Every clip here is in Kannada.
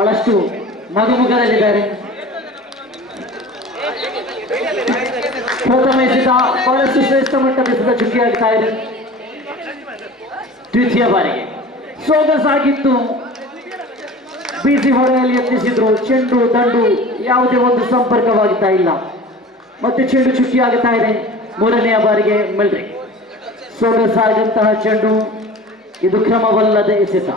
ಬಹಳಷ್ಟು ನಗುಮುಖದಲ್ಲಿದ್ದಾರೆ. ಪ್ರಥಮ ಎಸೆತ ಬಹಳಷ್ಟು ಶ್ರೇಷ್ಠ ಮಟ್ಟದ ಎಸೆತ ಚುಕ್ಕಿಯಾಗ್ತಾ ಇದೆ. ದ್ವಿತೀಯ ಬಾರಿಗೆ ಸೊಗಸಾಗಿತ್ತು. ಬಿಸಿ ಹೊಡೆಯಲ್ಲಿ ಯತ್ನಿಸಿದ್ರು, ಚೆಂಡು ದಂಡು ಯಾವುದೇ ಒಂದು ಸಂಪರ್ಕವಾಗ್ತಾ ಇಲ್ಲ. ಮತ್ತೆ ಚೆಂಡು ಚುಕ್ಕಿಯಾಗುತ್ತಾ ಇದೆ. ಮೂರನೆಯ ಬಾರಿಗೆ ಮೆಲ್ರಿಕ್. ಸೊಗಸಾದಂತಹ ಚೆಂಡು, ಇದು ಕ್ರಮವಲ್ಲದ ಎಸೆತ.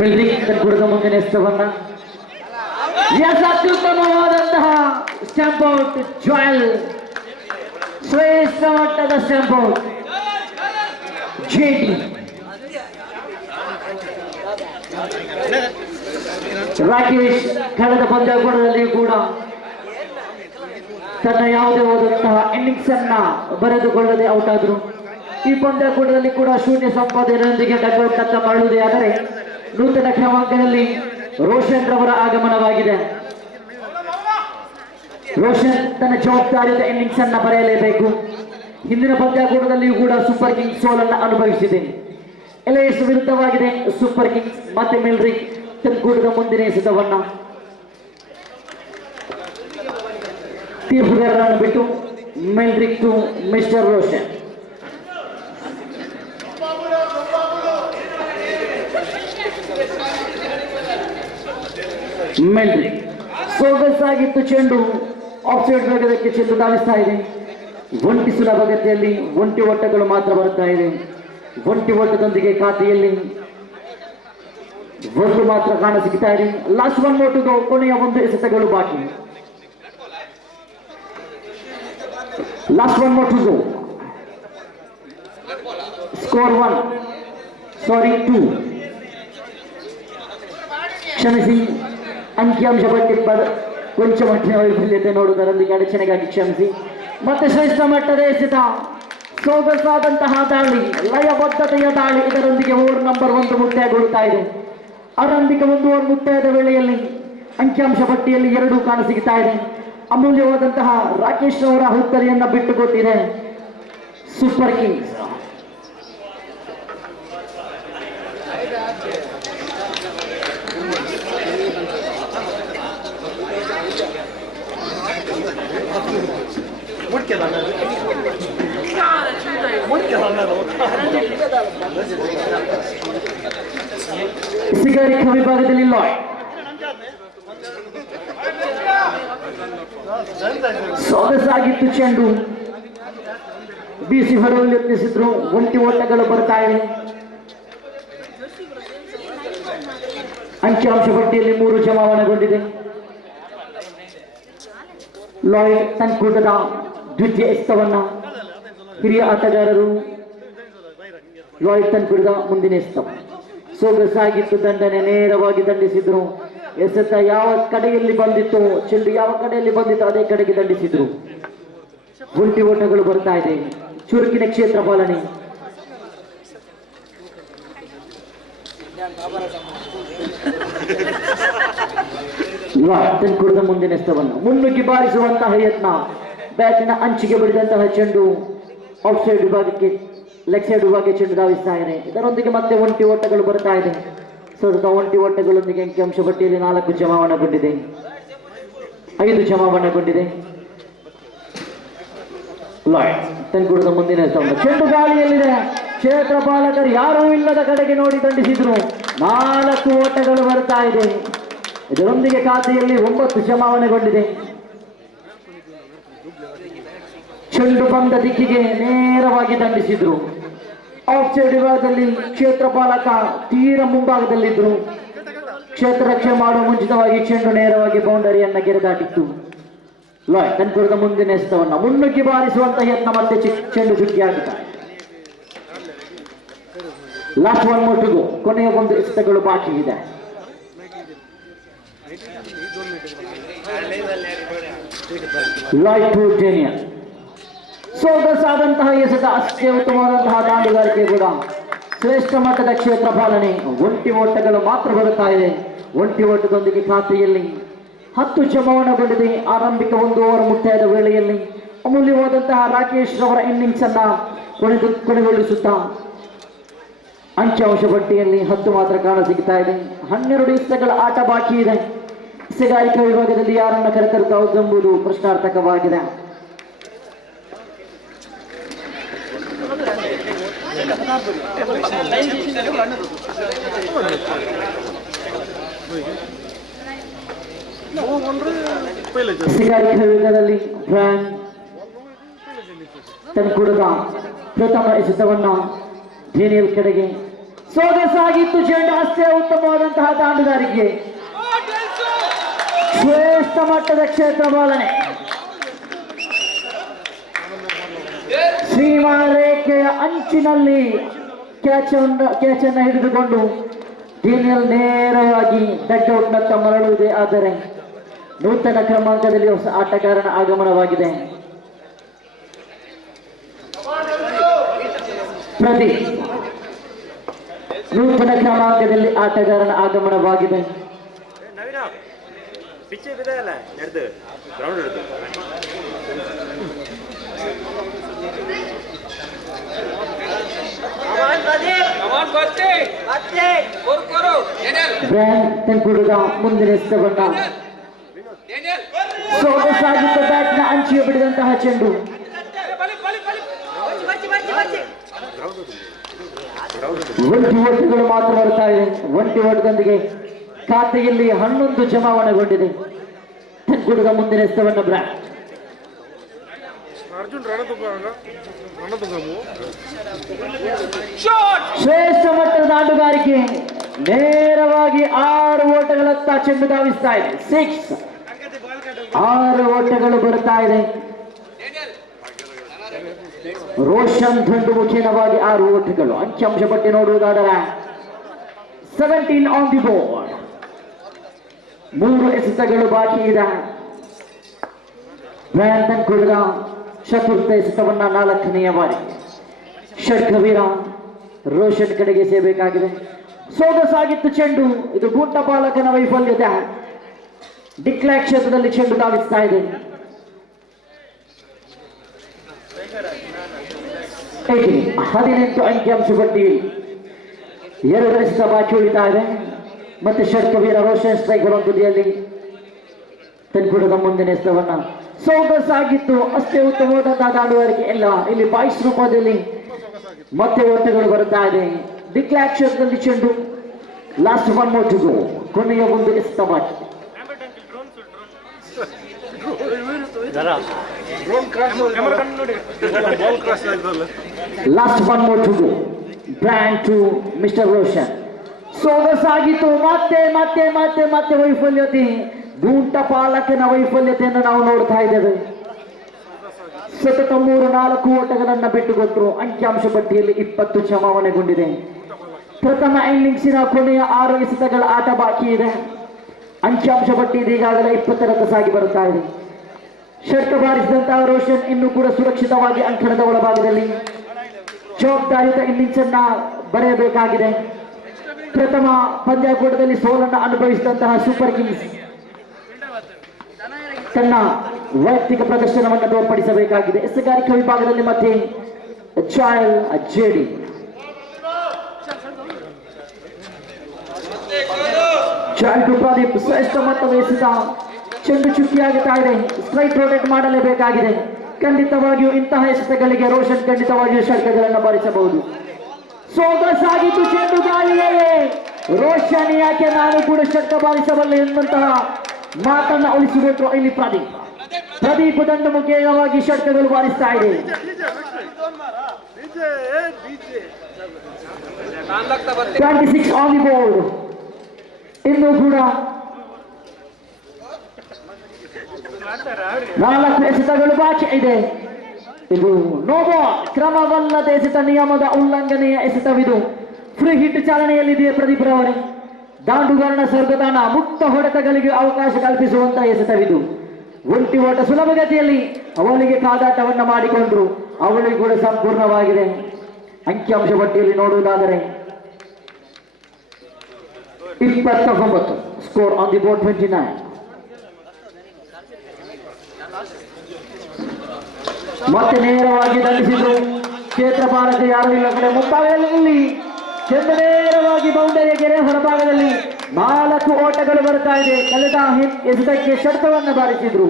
ಮೆಲ್ರಿಕ್ ತನ್ನ ಮುಂದಿನ ಎಸೆತವನ್ನ ಅತ್ಯುತ್ತಮವಾದಂತಹ ಸ್ಟ್ಯಾಂಪ್ ಔಟ್. ಜಾಯಲ್ ಶ್ರೇಷ್ಠ ಮಟ್ಟದ ಸ್ಟ್ಯಾಂಪ್ ಔಟ್. ಜೆಡಿ ರಾಕೇಶ್ ಕಳೆದ ಪಂದ್ಯಾಕೂಟದಲ್ಲಿ ಕೂಡ ತನ್ನ ಯಾವುದೇ ಹೋದಂತಹ ಇನ್ನಿಂಗ್ಸ್ ಅನ್ನ ಬರೆದುಕೊಳ್ಳದೆ ಔಟ್ ಆದ್ರು. ಈ ಪಂದ್ಯಾಕೂಟದಲ್ಲಿ ಕೂಡ ಶೂನ್ಯ ಸಂಪಾದನೆಯೊಂದಿಗೆ ಡಗ್ಔಟ್ ಅತ್ತ ಮಾಡುವುದೇ ಆದರೆ ನೂತನ ಕ್ರಮಾಂಕದಲ್ಲಿ ರೋಷನ್ ರವರ ಆಗಮನವಾಗಿದೆ. ರೋಷನ್ ತನ್ನ ಜವಾಬ್ದಾರಿಯಾದ ಇನ್ನಿಂಗ್ಸ್ ಅನ್ನ ಬರೆಯಲೇಬೇಕು. ಹಿಂದಿನ ಪಂದ್ಯಾಕೂಟದಲ್ಲಿಯೂ ಕೂಡ ಸೂಪರ್ ಕಿಂಗ್ಸ್ ಸೋಲನ್ನು ಅನುಭವಿಸಿದೆ. ಎಲ್ಎಸ್ ವಿರುದ್ಧವಾಗಿದೆ ಸೂಪರ್ ಕಿಂಗ್ಸ್. ಮತ್ತೆ ಮೆಲ್ರಿಕ್ ತನ್ನ ಮುಂದಿನ ಎಸೆತವನ್ನ ತೀರ್ಪುಗಾರರನ್ನು ಬಿಟ್ಟು ಮೆಲ್ರಿಕ್ ಟು ಮಿಸ್ಟರ್ ರೋಷನ್. ಮೆಲ್ರಿಕ್ ಸೊಗಸಾಗಿತ್ತು ಚೆಂಡು. ಆಫ್ ಸೈಡ್ ಭಾಗದಕ್ಕೆ ಚೆಂಡು ಧಾವಿಸ್ತಾ ಇದೆ. ಒಂಟಿ ಸುಲಭಗತಿಯಲ್ಲಿ ಒಂಟಿ ಓಟಗಳು ಮಾತ್ರ ಬರುತ್ತಾ ಇದೆ. ಒಂಟಿ ಓಟದೊಂದಿಗೆ ಖಾತೆಯಲ್ಲಿ ಒಂದು ಮಾತ್ರ ಕಾಣ ಸಿಗ್ತಾ ಇದೆ. Last one more to go. ಕೊನೆಯ ಒಂದು ಎಸೆತಗಳು ಬಾಕಿ. Last one more to go. Score 2. ಕ್ಷಮಿಸಿ, ಅಂಕಿಅಂಶ ಪಟ್ಟಿ ಕೊಂಚ ಮಟ್ಟಿನ ವೈಫಲ್ಯತೆ ನೋಡುವುದರೊಂದಿಗೆ ಅಡಚಣೆಗಾಗಿ ಕ್ಷಮಿಸಿ. ಮತ್ತೆ ಶ್ರೇಷ್ಠ ಮಟ್ಟದ ಎಸೆತ, ಸೊಗಸಾದಂತಹ ದಾಳಿ, ಲಯಬದ್ಧತೆಯ ದಾಳಿ. ಇದರೊಂದಿಗೆ ಓವರ್ ನಂಬರ್ 1 ಮುಕ್ತಾಯಗೊಳ್ಳುತ್ತಾ ಇದೆ. ಆರಂಭಿಕ ಒಂದು ಓವರ್ ಮುಕ್ತಾಯದ ವೇಳೆಯಲ್ಲಿ ಅಂಕಿಅಂಶ ಪಟ್ಟಿಯಲ್ಲಿ 2 ಕಾಣಸಿಗ್ತಾ ಇದೆ. ಅಮೂಲ್ಯವಾದಂತಹ ರಾಕೇಶ್ ಅವರ ಹುತ್ತರಿಯನ್ನ ಬಿಟ್ಟುಕೊಟ್ಟಿದೆ ಸೂಪರ್ ಕಿಂಗ್ಸ್. ಸಿಗಾರಿಕ ವಿಭಾಗದಲ್ಲಿ ಲಾಯ್ ಸೊಗಸಾಗಿತ್ತು ಚೆಂಡು. ಬಿಸಿ ಹೊಡೆಯಲು ಯತ್ನಿಸಿದ್ರು. ಒಂಟಿ ಓಟಗಳು ಬರ್ತಾ ಇವೆ. ಅಂಕಿಅಂಶ ಪಟ್ಟಿಯಲ್ಲಿ 3 ಜಮಾವಣೆಗೊಂಡಿದೆ. ಲಾಯ್ ತನ್ನ ಕೂಟದ ದ್ವಿತೀಯ ಎಸೆತವನ್ನ ಹಿರಿಯ ಆಟಗಾರರು ಲಾಯ್ ತನ್ನ ಕೂಟದ ಮುಂದಿನ ಎಸೆತ. ಸೊಗಸಾಗಿತ್ತು ದಂಡನೆ. ನೇರವಾಗಿ ದಂಡಿಸಿದ್ರು. ಎಸೆತ ಯಾವ ಕಡೆಯಲ್ಲಿ ಬಂದಿತ್ತು, ಚೆಂಡು ಯಾವ ಕಡೆಯಲ್ಲಿ ಬಂದಿತ್ತು ಅದೇ ಕಡೆಗೆ ದಂಡಿಸಿದ್ರು. ಒಂಟಿ ಓಟಗಳು ಬರ್ತಾ ಇದೆ. ಚುರುಕಿನ ಕ್ಷೇತ್ರ ಪಾಲನೆ. ತನ್ನ ಮುಂದಿನ ಎಸೆತವನ್ನು ಮುನ್ನುಗ್ಗಿ ಬಾರಿಸುವಂತಹ ಯತ್ನ. ಬ್ಯಾಟಿನ ಅಂಚಿಗೆ ಬಡಿದಂತಹ ಚೆಂಡು ಆಫ್ ಸೈಡ್ ವಿಭಾಗಕ್ಕೆ, ಲೆಗ್ ಸೈಡ್ ವಿಭಾಗಕ್ಕೆ ಚೆಂಡು ಧಾವಿಸ್ತಾ ಇದೆ. ಇದರೊಂದಿಗೆ ಮತ್ತೆ ಒಂಟಿ ಓಟಗಳು ಬರ್ತಾ ಇದೆ. ಒಂಟಿ ಓಟಗಳೊಂದಿಗೆ ಅಂಕಿಅಂಶ ಪಟ್ಟಿಯಲ್ಲಿ 4 ಜಮಾವಣೆಗೊಂಡಿದೆ. 5 ಜಮಾವಣೆಗೊಂಡಿದೆ. ಲಾಯ್ ತನ್ನ ಮುಂದಿನ ಚೆಂಡು ಗಾಳಿಯಲ್ಲಿದೆ. ಕ್ಷೇತ್ರ ಪಾಲಕರು ಯಾರೂ ಇಲ್ಲದ ಕಡೆಗೆ ನೋಡಿ ದಂಡಿಸಿದ್ರು. 4 ಓಟಗಳು ಬರ್ತಾ ಇದೆ. ಇದರೊಂದಿಗೆ ಖಾತೆಯಲ್ಲಿ 9 ಜಮಾವಣೆಗೊಂಡಿದೆ. ಚೆಂಡು ಬಂದ ದಿಕ್ಕಿಗೆ ನೇರವಾಗಿ ದಂಡಿಸಿದ್ರು. ಆಫ್ ಸೈಡ್ ವಿಭಾಗದಲ್ಲಿ ಕ್ಷೇತ್ರ ಪಾಲಕ ತೀರ ಮುಂಭಾಗದಲ್ಲಿದ್ರು. ಕ್ಷೇತ್ರ ರಕ್ಷಣೆ ಮಾಡುವ ಮುಂಚಿತವಾಗಿ ಚೆಂಡು ನೇರವಾಗಿ ಬೌಂಡರಿಯನ್ನ ಗೆರೆದಾಟಿತ್ತು. ಲಾಯ್ ತನ್ನ ಮುಂದಿನ ಎಸೆತವನ್ನ ಮುನ್ನುಗ್ಗಿ ಬಾರಿಸುವಂತಹ ಯತ್ನ. ಮತ್ತೆ ಚೆಂಡು ಚುಕ್ಕಿಯಾಗುತ್ತಾರೆ. Last 1 more to go. ಕೊನೆಯ ಒಂದು ಎಸೆತಗಳು ಬಾಕಿ ಇದೆ. Loy to Daniel. ಸೊಗಸಾದಂತಹ ಎಸೆತ. ಅಷ್ಟೇ ಉತ್ತಮವಾದಂತಹ ದಾಂಡುಗಾರಿಕೆ ಕೂಡ. ಶ್ರೇಷ್ಠ ಮಟ್ಟದ ಕ್ಷೇತ್ರ ಪಾಲನೆ. ಒಂಟಿ ಓಟಗಳು ಮಾತ್ರ ಬರುತ್ತಾ ಇದೆ. ಒಂಟಿ ಓಟದೊಂದಿಗೆ ಖಾತೆಯಲ್ಲಿ 10 ಜಮಾವಣೆಗೊಂಡಿದೆ. ಆರಂಭಿಕ 1 ಓವರ್ ಮುಕ್ತಾಯದ ವೇಳೆಯಲ್ಲಿ ಅಮೂಲ್ಯವಾದಂತಹ ರಾಕೇಶ್ ರವರ ಇನ್ನಿಂಗ್ಸ್ ಅನ್ನ ಕೊನೆಗೊಳಿಸುತ್ತಾ ಅಂಕಿಅಂಶ ಪಟ್ಟಿಯಲ್ಲಿ 10 ಮಾತ್ರ ಕಾಣ ಸಿಗ್ತಾ ಇದೆ. 12 ಇಸೆಗಳ ಆಟ ಬಾಕಿ ಇದೆ. ಇಸೆಗಾರಿಕಾ ವಿಭಾಗದಲ್ಲಿ ಯಾರನ್ನ ಕರೆತರುತ್ತಾವುದೆಂಬುದು ಪ್ರಶ್ನಾರ್ಥಕವಾಗಿದೆ. ಇಸೆಗಾರಿಕಾ ವಿಭಾಗದಲ್ಲಿ ತನ್ಕೂಡದ ಪ್ರಥಮ ಎಸೆತವನ್ನ ಡೇನಿಯಲ್ ಕಡೆಗೆ ಸೊಗಸಾಗಿತ್ತು. ಚೆಂಡು ಅಷ್ಟೇ ಉತ್ತಮವಾದಂತಹ ದಾಂಡುಗಾರಿಕೆ, ಶ್ರೇಷ್ಠ ಮಟ್ಟದ ಕ್ಷೇತ್ರ ಪಾಲನೆ. ಸೀಮಾ ರೇಖೆಯ ಅಂಚಿನಲ್ಲಿ ಕ್ಯಾಚ್ ಅನ್ನು ಹಿಡಿದುಕೊಂಡು ಡೇನಿಯಲ್ ನೇರವಾಗಿ ಡಗ್ಔಟ್ನತ್ತ ಮರಳುವುದೇ ಆದರೆ ನೂತನ ಕ್ರಮಾಂಕದಲ್ಲಿ ಹೊಸ ಆಟಗಾರನ ಆಗಮನವಾಗಿದೆ. ಪ್ರದೀಪ್ ನೂತನ ಕ್ರಮಾಂಕದಲ್ಲಿ ಆಟಗಾರನ ಆಗಮನವಾಗಿದೆ. ತೆಂಕುಡುಗ ಮುಂದಿನ ಎಸೆತವನ್ನ ಸೊಗಸಾಗಿದ್ದ ಬ್ಯಾಟ್ನ ಅಂಚಿಗೆ ಬಿಡಿದಂತಹ ಚೆಂಡು ಒಂಟಿ ಓಟಗಳು ಮಾತ್ರ ಬರ್ತಾ ಇದೆ. ಒಂಟಿ ಓಟದೊಂದಿಗೆ ಖಾತೆಯಲ್ಲಿ 11 ಜಮಾವಣೆಗೊಂಡಿದೆ. ತೆಂಕುಡುಗ ಮುಂದಿನ ಎಸೆತವನ್ನ ಬ್ರ್ಯಾಂಡ್ ಶ್ರೇಷ್ಠ ಮಟ್ಟದ ದಾಂಡುಗಾರಿಕೆ, ನೇರವಾಗಿ 6 ಓಟಗಳತ್ತ ಚೆಂಡು ಧಾವಿಸ್ತಾ ಇದೆ. 6 6 ಓಟಗಳು ಬರ್ತಾ ಇದೆ. ರೋಷನ್ ದಂಡು ಮುಖೇನವಾಗಿ 6 ಓಟಗಳು. ಅಂಕಿಅಂಶ ಪಟ್ಟಿ ನೋಡುವುದಾದರೆ 17 ಆನ್ ದಿ ಬೋರ್ಡ್. 3 ಎಸೆತಗಳು ಬಾಕಿ ಇದೆ. ಬ್ರ್ಯಾಂಟನ್ ಕುಡಿದ ಚತುರ್ಥ ಎಸೆತವನ್ನ 4ನೇ ಬಾರಿ ಷಡ್ಕವೀರ ರೋಷನ್ ಕಡೆಗೆ ಸೇಬೇಕಾಗಿದೆ. ಸೊಗಸಾಗಿತ್ತು ಚೆಂಡು. ಇದು ಗುಂಟ ಪಾಲಕನ ವೈಫಲ್ಯತೆ. ಡಿಕ್ಲಾಕ್ ಕ್ಷೇತ್ರದಲ್ಲಿ ಚೆಂಡು ಧಾವಿಸ್ತಾ ಇದೆ. 18 ಅಂಕಿಅಂಶ ಪಟ್ಟಿಯಲ್ಲಿ 2 ಎಸೆತ ಬಾಕಿ ಉಳಿತಾ ಇದೆ. ಮತ್ತೆ ಷಡ್ಕವೀರ ರೋಷನ್ ಸ್ಟ್ರೈಕ್ ತುದಿಯಲ್ಲಿ ತೆನ್ಕುಡದ ಮುಂದಿನ ಎಸೆತವನ್ನ ಸೊಗಸಾಗಿತ್ತು. ಅಷ್ಟೇ ಉತ್ತಮವಾದಂತಹ ದಾಂಡುಗಾರಿಕೆ ಎಲ್ಲ ಇಲ್ಲಿ ಬಾಯ್ಸ್ ರೂಪದಲ್ಲಿ ಮತ್ತೆ ಓಟಗಳು ಬರುತ್ತಾ ಇದೆ. ಡಿಕ್ಲಾಕ್ ಕ್ಷೇತ್ರದಲ್ಲಿ ಚೆಂಡು. Last 1 more to go. ಕೊನೆಯ ಒಂದು ಎಸೆತ ಬಾಕಿ. Last 1 more to go. Brand to mister Roshan. ಸೊಗಸಾಗಿತ್ತು. ಮತ್ತೆ ಮತ್ತೆ ಮತ್ತೆ ಮತ್ತೆ ವೈಫಲ್ಯತೆ. ಗೂಂಟ ಪಾಲಕನ ವೈಫಲ್ಯತೆಯನ್ನು ನಾವು ನೋಡ್ತಾ ಇದ್ದೇವೆ. ಸತತ 3-4 ಓಟಗಳನ್ನು ಬಿಟ್ಟುಕೊಟ್ಟರು. ಅಂಕಿಅಂಶ ಪಟ್ಟಿಯಲ್ಲಿ 20 ಜಮಾವಣೆಗೊಂಡಿದೆ. ಪ್ರಥಮ ಇನ್ನಿಂಗ್ಸಿನ ಕೊನೆಯ 6 ಎಸೆತಗಳ ಆಟ ಬಾಕಿ ಇದೆ. ಅಂಕಿಅಂಶ ಪಟ್ಟಿ ಈಗಾಗಲೇ 20ರತ್ತ ಸಾಗಿ ಬರುತ್ತಾ ಇದೆ. ಷಟ್ಕ ಬಾರಿಸಿದಂತಹ ರೋಷನ್ ಇನ್ನೂ ಕೂಡ ಸುರಕ್ಷಿತವಾಗಿ ಅಂಕಣದ ಒಳಭಾಗದಲ್ಲಿ ಜವಾಬ್ದಾರಿಯುತ ಇನ್ನಿಂಗ್ಸ್ ಅನ್ನ ಬರೆಯಬೇಕಾಗಿದೆ. ಪ್ರಥಮ ಪಂದ್ಯಾಕೂಟದಲ್ಲಿ ಸೋಲನ್ನು ಅನುಭವಿಸಿದಂತಹ ಸೂಪರ್ ಕಿಂಗ್ಸ್ ತನ್ನ ವೈಯಕ್ತಿಕ ಪ್ರದರ್ಶನವನ್ನು ತೋರ್ಪಡಿಸಬೇಕಾಗಿದೆ. ಎಸೆಗಾರಿಕಾ ವಿಭಾಗದಲ್ಲಿ ಮತ್ತೆ ಜಾಯಲ್ ಜೆಡಿ ಪ್ರದೀಪ್ ಶ್ರೇಷ್ಠ ಮಟ್ಟದ ಎಸೆತ. ಚೆಂಡು ಚುಕ್ಕಿಯಾಗುತ್ತಾ ಇದೆ. ಸ್ಟ್ರೈಟ್ ರೊಟೇಟ್ ಮಾಡಲೇಬೇಕಾಗಿದೆ. ಖಂಡಿತವಾಗಿಯೂ ಇಂತಹ ಎಸೆತಗಳಿಗೆ ರೋಷನ್ ಖಂಡಿತವಾಗಿಯೂ ಷಟ್ಕಗಳನ್ನು ಬಾರಿಸಬಹುದು. ಸೊಗಸಾಗಿತ್ತು ಚೆಂಡು ಗಾಳಿಯೇ. ರೋಷನ್ ಯಾಕೆ ನಾನು ಕೂಡ ಷಟ್ಕ ಬಾರಿಸಬಲ್ಲೆ ಎನ್ನುವಂತಹ ಮಾತನ್ನ ಉಳಿಸಿಬಿಟ್ರು ಇಲ್ಲಿ ಪ್ರದೀಪ್ ದಂಡ ಮುಖೇನವಾಗಿ ಷಟ್ಕಗಳು ಬಾರಿಸ್ತಾ ಇದೆ. 26 ಆನ್ ದಿ ಬೋರ್ಡ್. ಇನ್ನೂ ಕೂಡ 4 ಎಸೆತಗಳು ಬಾಕಿ ಇದೆ. ಇದು ನೋ ಬಾಲ್, ಕ್ರಮವಲ್ಲದ ಎಸೆತ, ನಿಯಮದ ಉಲ್ಲಂಘನೆಯ ಎಸೆತವಿದು. ಫ್ರೀ ಹಿಟ್ ಚಾಲನೆಯಲ್ಲಿದೆ ಪ್ರದೀಪ್ ರವರೇ. ದಾಂಡುಗಾರನ ಸ್ವರ್ಗದಾನ, ಮುಕ್ತ ಹೊಡೆತಗಳಿಗೆ ಅವಕಾಶ ಕಲ್ಪಿಸುವಂತಹ ಎಸೆತವಿದು. ಒಂಟಿ ಓಟ ಸುಲಭಗತಿಯಲ್ಲಿ ಅವಳಿಗೆ ಕಾದಾಟವನ್ನ ಮಾಡಿಕೊಂಡ್ರು. ಅವಳಿಗೆ ಕೂಡ ಸಂಪೂರ್ಣವಾಗಿದೆ. ಅಂಕಿಅಂಶ ಪಟ್ಟಿಯಲ್ಲಿ ನೋಡುವುದಾದರೆ 29 ಸ್ಕೋರ್ ಆನ್ ದಿ ಬೋರ್ಡ್ 29. ಮತ್ತೆ ನೇರವಾಗಿ ದಂಡಿಸಿದ್ರು. ಕ್ಷೇತ್ರ ಪಾಲಕ ಯಾರು ಇಲ್ಲ ಕಡೆ ಮುಂಭಾಗದಲ್ಲಿ ಚೆಂದ ನೇರವಾಗಿ ಬೌಂಡರಿಯ ಗೆರೆ ಹೊರಭಾಗದಲ್ಲಿ 4 ಓಟಗಳು ಬರ್ತಾ ಇದೆ. ಕಳೆದ ಎಸೆತಕ್ಕೆ ಷಟ್ಕವನ್ನು ಬಾರಿಸಿದ್ರು,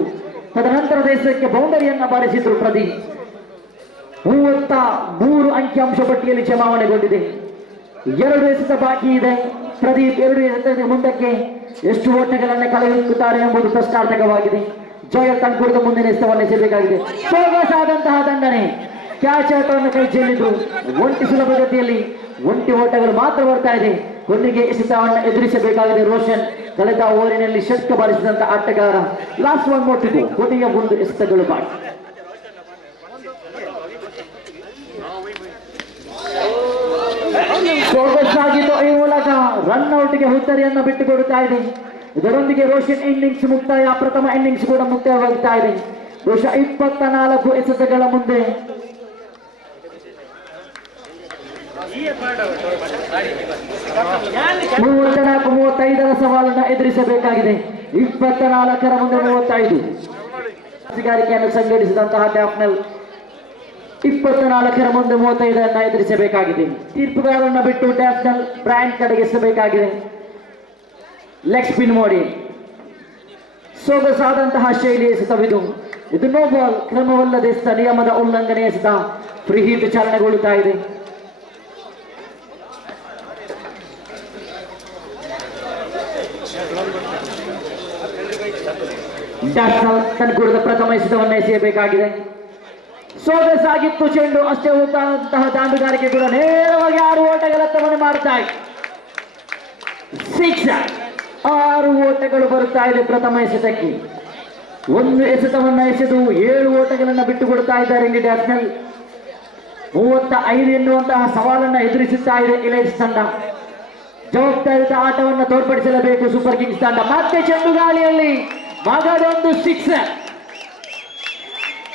ತದನಂತರದ ಎಸೆತಕ್ಕೆ ಬೌಂಡರಿಯನ್ನ ಬಾರಿಸಿದ್ರು ಪ್ರದೀಪ್. 33 ಅಂಕಿಅಂಶ ಪಟ್ಟಿಯಲ್ಲಿ ಜಮಾವಣೆಗೊಂಡಿದೆ. 2 ಎಸೆತ ಬಾಕಿ ಇದೆ. ಪ್ರದೀಪ್ 2 ಎಸೆತ ಮುಂದಕ್ಕೆ ಎಷ್ಟು ಓಟಗಳನ್ನು ಕಳೆಯುತ್ತಾರೆ ಎಂಬುದು ಪ್ರಶ್ನಾರ್ಥಕವಾಗಿದೆ. ಜೋಯಲ್ ತನ್ಕೂರದ ಮುಂದಿನ ಎಸೆತವನ್ನು ಎಸೆಯಬೇಕಾಗಿದೆ. ಸೊಗಸಾದಂತಹ ದಂಡನೆ, ಕ್ಯಾಚ್ ಆಟವನ್ನು ಕೈ ಚೆಲ್ಲಿದ್ರು. ಒಂಟಿ ಸುಲಭಗತಿಯಲ್ಲಿ ಒಂಟಿ ಓಟಗಳು ಮಾತ್ರ ಬರ್ತಾ ಇದೆ. ಕೊನೆಗೆ ಎಸೆತವನ್ನು ಎದುರಿಸಬೇಕಾಗಿದೆ ರೋಷನ್. ಕಳೆದ ಓವರಿನಲ್ಲಿ ಷಟ್ಕ ಬಾರಿಸಿದಂತಹ ಆಟಗಾರ. ಲಾಸ್ಟ್ ಒನ್ ಮೊಟ್ಟಿದ್ದು ಕೊನೆಯ 1 ಎಸೆತಗಳು ಬಾಕಿ. ಸೊಗಸಾಗಿದ್ದು ಈ ಮೂಲಕ ರನ್ಔಟ್ಗೆ ಹುತ್ತರಿಯನ್ನು ಬಿಟ್ಟುಕೊಡುತ್ತಾ ಇದೆ. ಇದರೊಂದಿಗೆ ರೋಷನ್ ಇನ್ನಿಂಗ್ಸ್ ಮುಕ್ತಾಯ, ಪ್ರಥಮ ಇನ್ನಿಂಗ್ಸ್ ಕೂಡ ಮುಕ್ತಾಯವಾಗುತ್ತಾ ಇದೆ. ಬಹುಶಃ 24 ಎಸೆತಗಳ ಮುಂದೆ 34-35 ಸವಾಲನ್ನು ಎದುರಿಸಬೇಕಾಗಿದೆ. 24 ಮುಂದೆ 35 ಗಾರಿಕೆಯನ್ನು ಸಂಘಟಿಸಿದಂತಹ ಡ್ಯಾಫ್ನಲ್ 24 ಮುಂದೆ 35 ಎದುರಿಸಬೇಕಾಗಿದೆ. ತೀರ್ಪುಗಾರರನ್ನು ಬಿಟ್ಟು ಡ್ಯಾಫ್ನಲ್ ಬ್ರ್ಯಾಂಡ್ ಕಡೆಗೆ ಎಸಬೇಕಾಗಿದೆ. ಲೆಗ್ ಸ್ಪಿನ್ ಮಾಡಿ ಸೊಗಸಾದಂತಹ ಶೈಲಿ ಎಸೆತವಿದು. ಇದು ನೋ ಬಾಲ್, ಕ್ರಮವಲ್ಲದೆ ಎಸೆತ, ನಿಯಮದ ಉಲ್ಲಂಘನೆ ಎಸೆತ. ಫ್ರೀ ಹಿಟ್ ಚಾಲನೆಗೊಳ್ಳುತ್ತಾ ಇದೆ. ಡ್ಯಾಫ್ನಲ್ ತನ್ಕೂಡದ ಪ್ರಥಮ ಎಸೆತವನ್ನು ಎಸೆಯಬೇಕಾಗಿದೆ. ಸೊಗಸಾಗಿತ್ತು ಚೆಂಡು, ಅಷ್ಟೇ ಉತ್ತಮಂತಹ ದಾಂಡುಗಾರಿಕೆ ಕೂಡ. ನೇರವಾಗಿ 6 ಓಟಗಳತ್ತವನ್ನು ಮಾಡುತ್ತಾ ಇದೆ. 6 ಓಟಗಳು ಬರುತ್ತಾ ಇದೆ ಪ್ರಥಮ ಎಸೆತಕ್ಕೆ. 1 ಎಸೆತವನ್ನು ಎಸೆದು 7 ಓಟಗಳನ್ನು ಬಿಟ್ಟುಕೊಡುತ್ತಾ ಇದ್ದಾರೆ ಇಲ್ಲಿ ಡ್ಯಾಫ್ನಲ್. 35 ಎನ್ನುವಂತಹ ಸವಾಲನ್ನು ಎದುರಿಸುತ್ತಾ ಇದೆ ಇಲೈಟ್ಸ್ ತಂಡ. ಜವಾಬ್ದಾರಿತ ಆಟವನ್ನು ತೋರ್ಪಡಿಸಲೇಬೇಕು ಸೂಪರ್ ಕಿಂಗ್ಸ್ ತಂಡ. ಮತ್ತೆ ಚೆಂಡು ಗಾಳಿಯಲ್ಲಿ ಮಗದೊಂದು 6.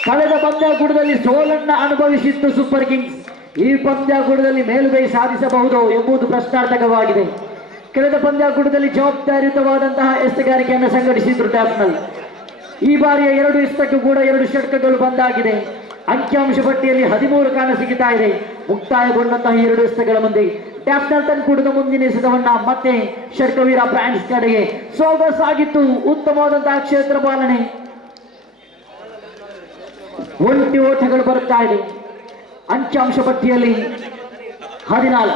ಕಳೆದ ಪಂದ್ಯಾಕೂಟದಲ್ಲಿ ಸೋಲನ್ನ ಅನುಭವಿಸಿತ್ತು ಸೂಪರ್ ಕಿಂಗ್ಸ್. ಈ ಪಂದ್ಯಾಕೂಟದಲ್ಲಿ ಮೇಲುಗೈ ಸಾಧಿಸಬಹುದು ಎಂಬುದು ಪ್ರಶ್ನಾರ್ಥಕವಾಗಿದೆ. ಕಳೆದ ಪಂದ್ಯಾಕೂಟದಲ್ಲಿ ಜವಾಬ್ದಾರಿಯುತವಾದಂತಹ ಎಸೆಗಾರಿಕೆಯನ್ನು ಸಂಘಟಿಸಿದ್ರು ಡ್ಯಾಫ್ನಲ್. ಈ ಬಾರಿಯ 2 ಎಸೆತಕ್ಕೂ ಕೂಡ 2 ಷಟ್ಕಗಳು ಬಂದಾಗಿದೆ. ಅಂಕಿಅಂಶ ಪಟ್ಟಿಯಲ್ಲಿ 13 ಕಾಣ ಸಿಗುತ್ತಾ ಇದೆ. ಮುಕ್ತಾಯಗೊಂಡಂತಹ 2 ಎಸೆತಗಳ ಮುಂದೆ ಡ್ಯಾಫ್ನಲ್ ತನ್ಕೂಡದ ಮುಂದಿನ ಎಸೆತವನ್ನ ಮತ್ತೆ ಷಟ್ಕವೀರ ಬ್ರಾಂಡ್ಸ್ ಕಡೆಗೆ. ಸೊಗಸಾಗಿತ್ತು, ಉತ್ತಮವಾದಂತಹ ಕ್ಷೇತ್ರ ಪಾಲನೆ. ಒಂಟಿ ಓಟಗಳು ಬರುತ್ತಾ ಇದೆ. ಅಂಕಿಅಂಶ ಪಟ್ಟಿಯಲ್ಲಿ 14.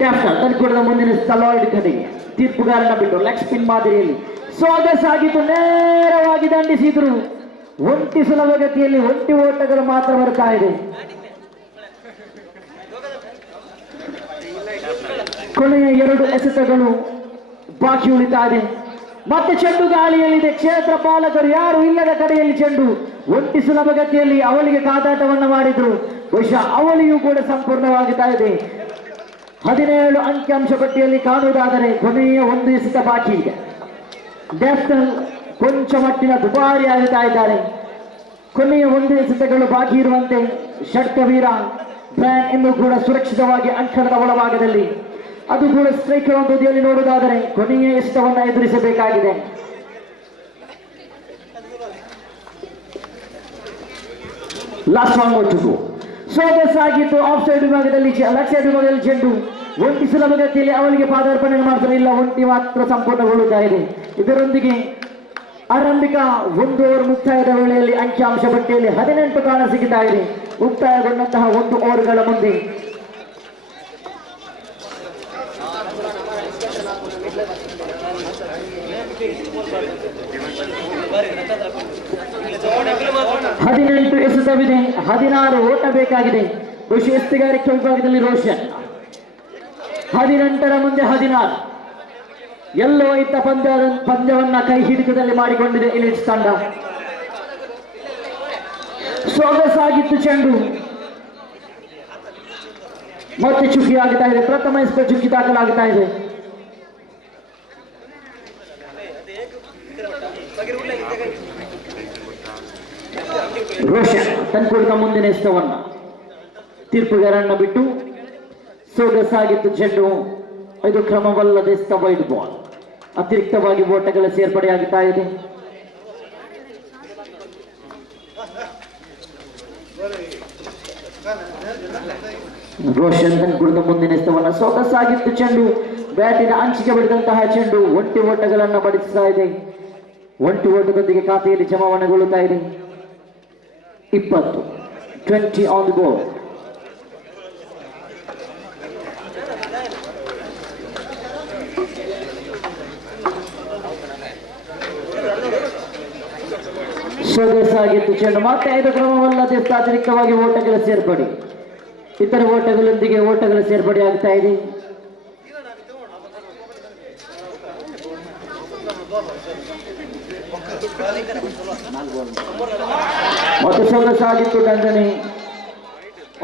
ಡ್ಯಾಫ್ನಲ್ ತನ್ಕೂಡದ ಮುಂದಿನ ಲಾಯ್ಡ್ ಕಡೆಗೆ ತೀರ್ಪುಗಾರನ ಬಿಟ್ಟು ಲೆಗ್ ಸ್ಪಿನ್ ಮಾದರಿಯಲ್ಲಿ ಸೊಗಸಾಗಿತ್ತು, ನೇರವಾಗಿ ದಂಡಿಸಿದ್ರು. ಒಂಟಿ ಸುಲಭಗತಿಯಲ್ಲಿ ಒಂಟಿ ಓಟಗಳು ಮಾತ್ರ ಬರ್ತಾ ಇದೆ. ಕೊನೆಯ 2 ಎಸೆತಗಳು ಬಾಕಿ ಉಳಿತಾ ಇದೆ. ಮತ್ತೆ ಚೆಂಡು ಗಾಳಿಯಲ್ಲಿದೆ. ಕ್ಷೇತ್ರ ಪಾಲಕರು ಯಾರು ಇಲ್ಲದ ಕಡೆಯಲ್ಲಿ ಚೆಂಡು. ಒಂಟಿ ಸುಲಭಗತಿಯಲ್ಲಿ ಅವಳಿಗೆ ಕಾದಾಟವನ್ನು ಮಾಡಿದ್ರು. ಬಹುಶಃ ಅವಳಿಯೂ ಕೂಡ ಸಂಪೂರ್ಣವಾಗುತ್ತಾ ಇದೆ. 17 ಅಂಕಿಅಂಶ ಪಟ್ಟಿಯಲ್ಲಿ ಕಾಣುವುದಾದರೆ ಕೊನೆಯ 1 ಎಸೆತ ಬಾಕಿ ಇದೆ. ಡ್ಯಾಫ್ನಲ್ ಕೊಂಚ ಮಟ್ಟಿನ ದುಬಾರಿ ಆಗುತ್ತಾ ಇದ್ದಾರೆ. ಕೊನೆಯ 1 ಎಸೆತಗಳು ಬಾಕಿ ಇರುವಂತೆ ಷಟ್ಕವೀರ ಬ್ರ್ಯಾಂಡ್ ಇನ್ನೂ ಕೂಡ ಸುರಕ್ಷಿತವಾಗಿ ಅಂಕಣದ ಒಳಭಾಗದಲ್ಲಿ, ಅದು ಕೂಡ ಸ್ಟ್ರೈಕರ್ ಒಂದು ತುದಿಯಲ್ಲಿ ನೋಡುವುದಾದರೆ ಕೊನೆಯ ಎಸೆತವನ್ನು ಎದುರಿಸಬೇಕಾಗಿದೆ. ಲಾಸ್ಟ್ ಒನ್ ಒಟ್ಟು ಸೊಗಸಾಗಿತ್ತು. ಆಫ್ ಸೈಡ್ ವಿಭಾಗದಲ್ಲಿ ಲೆಫ್ಟ್ ಸೈಡ್ ವಿಭಾಗದಲ್ಲಿ ಚೆಂಡು. ಒಂಟಿ ಸುಲಭಗತಿಯಲ್ಲಿ ಅವಳಿಗೆ ಪಾದಾರ್ಪಣೆ ಮಾಡ್ತಾರೆ. ಇಲ್ಲ, ಒಂಟಿ ಮಾತ್ರ ಸಂಪೂರ್ಣಗೊಳ್ಳುತ್ತಾ ಇದೆ. ಇದರೊಂದಿಗೆ ಆರಂಭಿಕ 1 ಓವರ್ ಮುಕ್ತಾಯದ ವೇಳೆಯಲ್ಲಿ ಅಂಕಿಅಂಶ ಪಟ್ಟಿಯಲ್ಲಿ 18 ಕಾಣ ಸಿಗುತ್ತಾ ಇದೆ. ಮುಕ್ತಾಯಗೊಂಡಂತಹ 1 ಓವರ್ಗಳ ಮುಂದೆ ಹದಿನೆಂಟು ಎಸೆತವಿದೆ. 16 ಓಟ ಬೇಕಾಗಿದೆ. ಬಹುಶಃ ಎಸ್ತುಗಾರಿಕೆ ವಿಭಾಗದಲ್ಲಿ ರೋಷನ್ 18ರ ಮುಂದೆ 16. ಎಲ್ಲೋ ಇದ್ದ ಪಂದ್ಯವನ್ನ ಕೈ ಹಿಡಿತದಲ್ಲಿ ಮಾಡಿಕೊಂಡಿದೆ ಇಲಿಟ್ಸ್ ತಂಡ. ಸೊಗಸಾಗಿತ್ತು ಚೆಂಡು. ಮತ್ತೆ ಚುಕ್ಕಿ ಆಗುತ್ತಾ ಇದೆ. ಪ್ರಥಮ ಎಸೆತ ಚುಕ್ಕಿ ದಾಖಲಾಗುತ್ತಾ ಇದೆ. ರೋಷನ್ ತನ್ಕೂಡಿದ ಮುಂದಿನ ಎಸೆತವನ್ನ ತೀರ್ಪುಗಾರನ್ನ ಬಿಟ್ಟು ಸೊಗಸಾಗಿತ್ತು ಚೆಂಡು. ಇದು ಕ್ರಮವಲ್ಲದ ಎಸೆತ, ವೈಡ್ ಬಾಲ್. ಅತಿರಿಕ್ತವಾಗಿ ಓಟಗಳ ಸೇರ್ಪಡೆಯಾಗುತ್ತಾ ಇದೆ. ರೋಷನ್ ಕುಡಿದ ಮುಂದಿನ ಎಸ್ತವನ್ನ ಸೊಗಸಾಗಿತ್ತು ಚೆಂಡು ಬ್ಯಾಟಿನ ಅಂಚಿಗೆ ಬಡಿದಂತಹ ಚೆಂಡು ಒಂಟಿ ಓಟಗಳನ್ನು ಬಡಿಸ್ತಾ ಇದೆ. ಒಂಟಿ ಓಟದೊಂದಿಗೆ ಖಾತೆಯಲ್ಲಿ ಜಮಾವಣೆಗೊಳ್ಳುತ್ತಾ ಇದೆ. 20 ಆನ್ ದಿ ಬೋರ್ಡ್. ಸೊಗಸಾಗಿತ್ತು ಚೆಂಡು ಮತ್ತೆ 5 ಕ್ರಮವಲ್ಲದೆ ತಾಂತ್ರಿಕವಾಗಿ ಓಟಗಳ ಸೇರ್ಪಡೆ, ಇತರ ಓಟಗಳೊಂದಿಗೆ ಓಟಗಳ ಸೇರ್ಪಡೆ ಆಗ್ತಾ ಇದೆ. ಮತ್ತು ಸೊಗಸಾಗಿತ್ತು ದಂಡನೆ.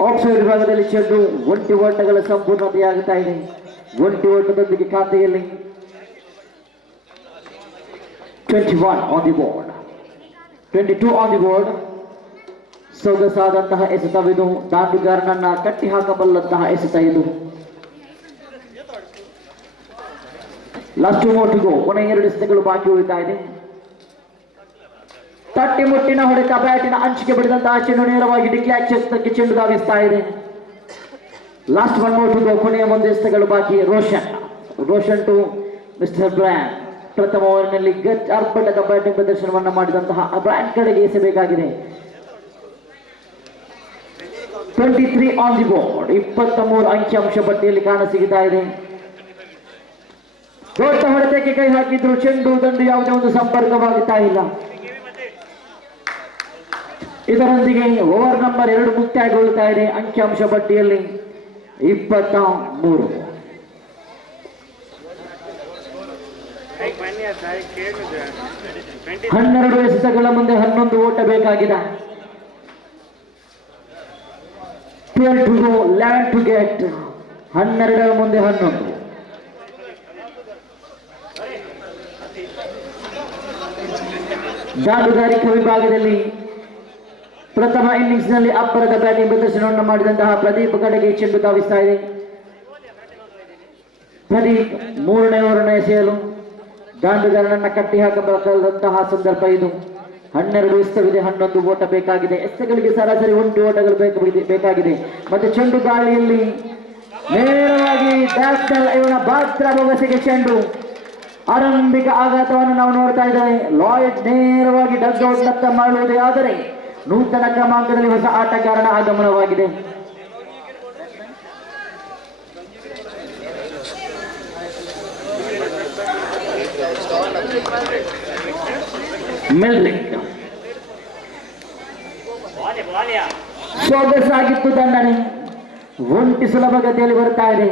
ಆಫ್ ಸೈಡ್ ವಿಭಾಗದಲ್ಲಿ ಚೆಂಡು ಒಂಟಿ ಓಟಗಳ ಸಂಪೂರ್ಣತೆಯಾಗುತ್ತಾ ಇದೆ. ಒಂಟಿ ಓಟದೊಂದಿಗೆ ಖಾತೆಯಲ್ಲಿ 21 on the board, 22 on the board. ಸೊಗಸಾದಂತಹ ಎಸೆತವಿದು, ದಾಂಡುಗಾರನನ್ನ ಕಟ್ಟಿ ಹಾಕಬಲ್ಲಂತಹ ಎಸೆತ ಇದು. ಲಾಸ್ಟ್ ಮೋಟಿಗೂ ಕೊನೆ 2 ಎಸೆತಗಳು ಬಾಕಿ ಉಳಿತಾ ಇದೆ. ತಟ್ಟಿ ಮುಟ್ಟಿನ ಹೊಡೆತ, ಬ್ಯಾಟಿನ ಅಂಚಿಗೆ ಬಡಿದಂತಹ ಚೆಂಡು ನೇರವಾಗಿ ಡಿಕ್ಲಾಚಕ್ಕೆ ಚೆಂಡು ಧಾವಿಸ್ತಾ ಇದೆ. ಲಾಸ್ಟ್ 1 ಮೋಟಿಗೂ ಕೊನೆಯ 1 ಎಸೆತಗಳು ಬಾಕಿ. Roshan to mister Bryan. ಪ್ರಥಮ ಓವರ್ನಲ್ಲಿ ಅರ್ಪಟದ ಬ್ಯಾಟಿಂಗ್ ಪ್ರದರ್ಶನವನ್ನು ಮಾಡಿದಂತಹ ಬ್ರ್ಯಾನ್ ಕಡೆಗೆ ಎಸೆಬೇಕಾಗಿದೆ. 23 ಆನ್ ದಿ ಬೋರ್ಡ್. 23 ಅಂಕಿಅಂಶ ಪಟ್ಟಿಯಲ್ಲಿ ಕಾಣಸಿಗುತ್ತಾ ಇದೆ. ದೊಡ್ಡ ಹೊಡೆತಕ್ಕೆ ಕೈ ಹಾಕಿದ್ರು, ಚೆಂಡು ದಂಡು ಯಾವುದೇ ಒಂದು ಸಂಪರ್ಕವಾಗುತ್ತಾ ಇಲ್ಲ. ಇದರೊಂದಿಗೆ ಓವರ್ ನಂಬರ್ 2 ಮುಕ್ತಾಯಗೊಳ್ಳುತ್ತಾ ಇದೆ. ಅಂಕಿಅಂಶ ಪಟ್ಟಿಯಲ್ಲಿ 23. 12 ಎಸೆತಗಳ ಮುಂದೆ 11 ಓಟ ಬೇಕಾಗಿದೆ. 12 to go, 11 to get. 12ರ ಮುಂದೆ 11. ದಾಂಡುಗಾರಿಕಾ ವಿಭಾಗದಲ್ಲಿ ಪ್ರಥಮ ಇನ್ನಿಂಗ್ಸ್ ನಲ್ಲಿ ಅಬ್ಬರದ ಬ್ಯಾಟಿಂಗ್ ಪ್ರದರ್ಶನವನ್ನು ಮಾಡಿದಂತಹ ಪ್ರದೀಪ್ ಕಡೆಗೆ ಚೆಂಡು ಧಾವಿಸ್ತಾ ಇದೆ. ಪ್ರದೀಪ್ 3ನೇ ಓವರನ್ನು ಎಸೆಯಲು ದಾಂಡುಗಾರನನ್ನ ಕಟ್ಟಿ ಹಾಕಬೇಕಾದಂತಹ ಸಂದರ್ಭ ಇದು. 12 ಎಸೆತವಿದೆ, 11 ಓಟ ಬೇಕಾಗಿದೆ. ಎಸೆತಗಳಿಗೆ ಸರಾಸರಿ 1 ಓಟಗಳು ಬೇಕಾಗಿದೆ. ಮತ್ತೆ ಚೆಂಡು ಗಾಳಿಯಲ್ಲಿ ನೇರವಾಗಿ ಇವನ ಭಾದ್ರ ಬೊಗಸೆಗೆ ಚೆಂಡು. ಆರಂಭಿಕ ಆಘಾತವನ್ನು ನಾವು ನೋಡ್ತಾ ಇದ್ದೇವೆ. ಲಾಯ್ಡ್ ನೇರವಾಗಿ ಡಗ್ ಔಟ್ ನತ್ತ ಮಾಡುವುದೇ ಆದರೆ ನೂತನ ಕ್ರಮಾಂಕದಲ್ಲಿ ಹೊಸ ಆಟಗಾರನ ಆಗಮನವಾಗಿದೆ. ಮೆಲ್ರಿಕ್ ಸೊಗಸಾಗಿತ್ತು ದಂಡನೆ. ಒಂಟಿ ಸುಲಭಗತಿಯಲ್ಲಿ ಬರ್ತಾ ಇದೆ.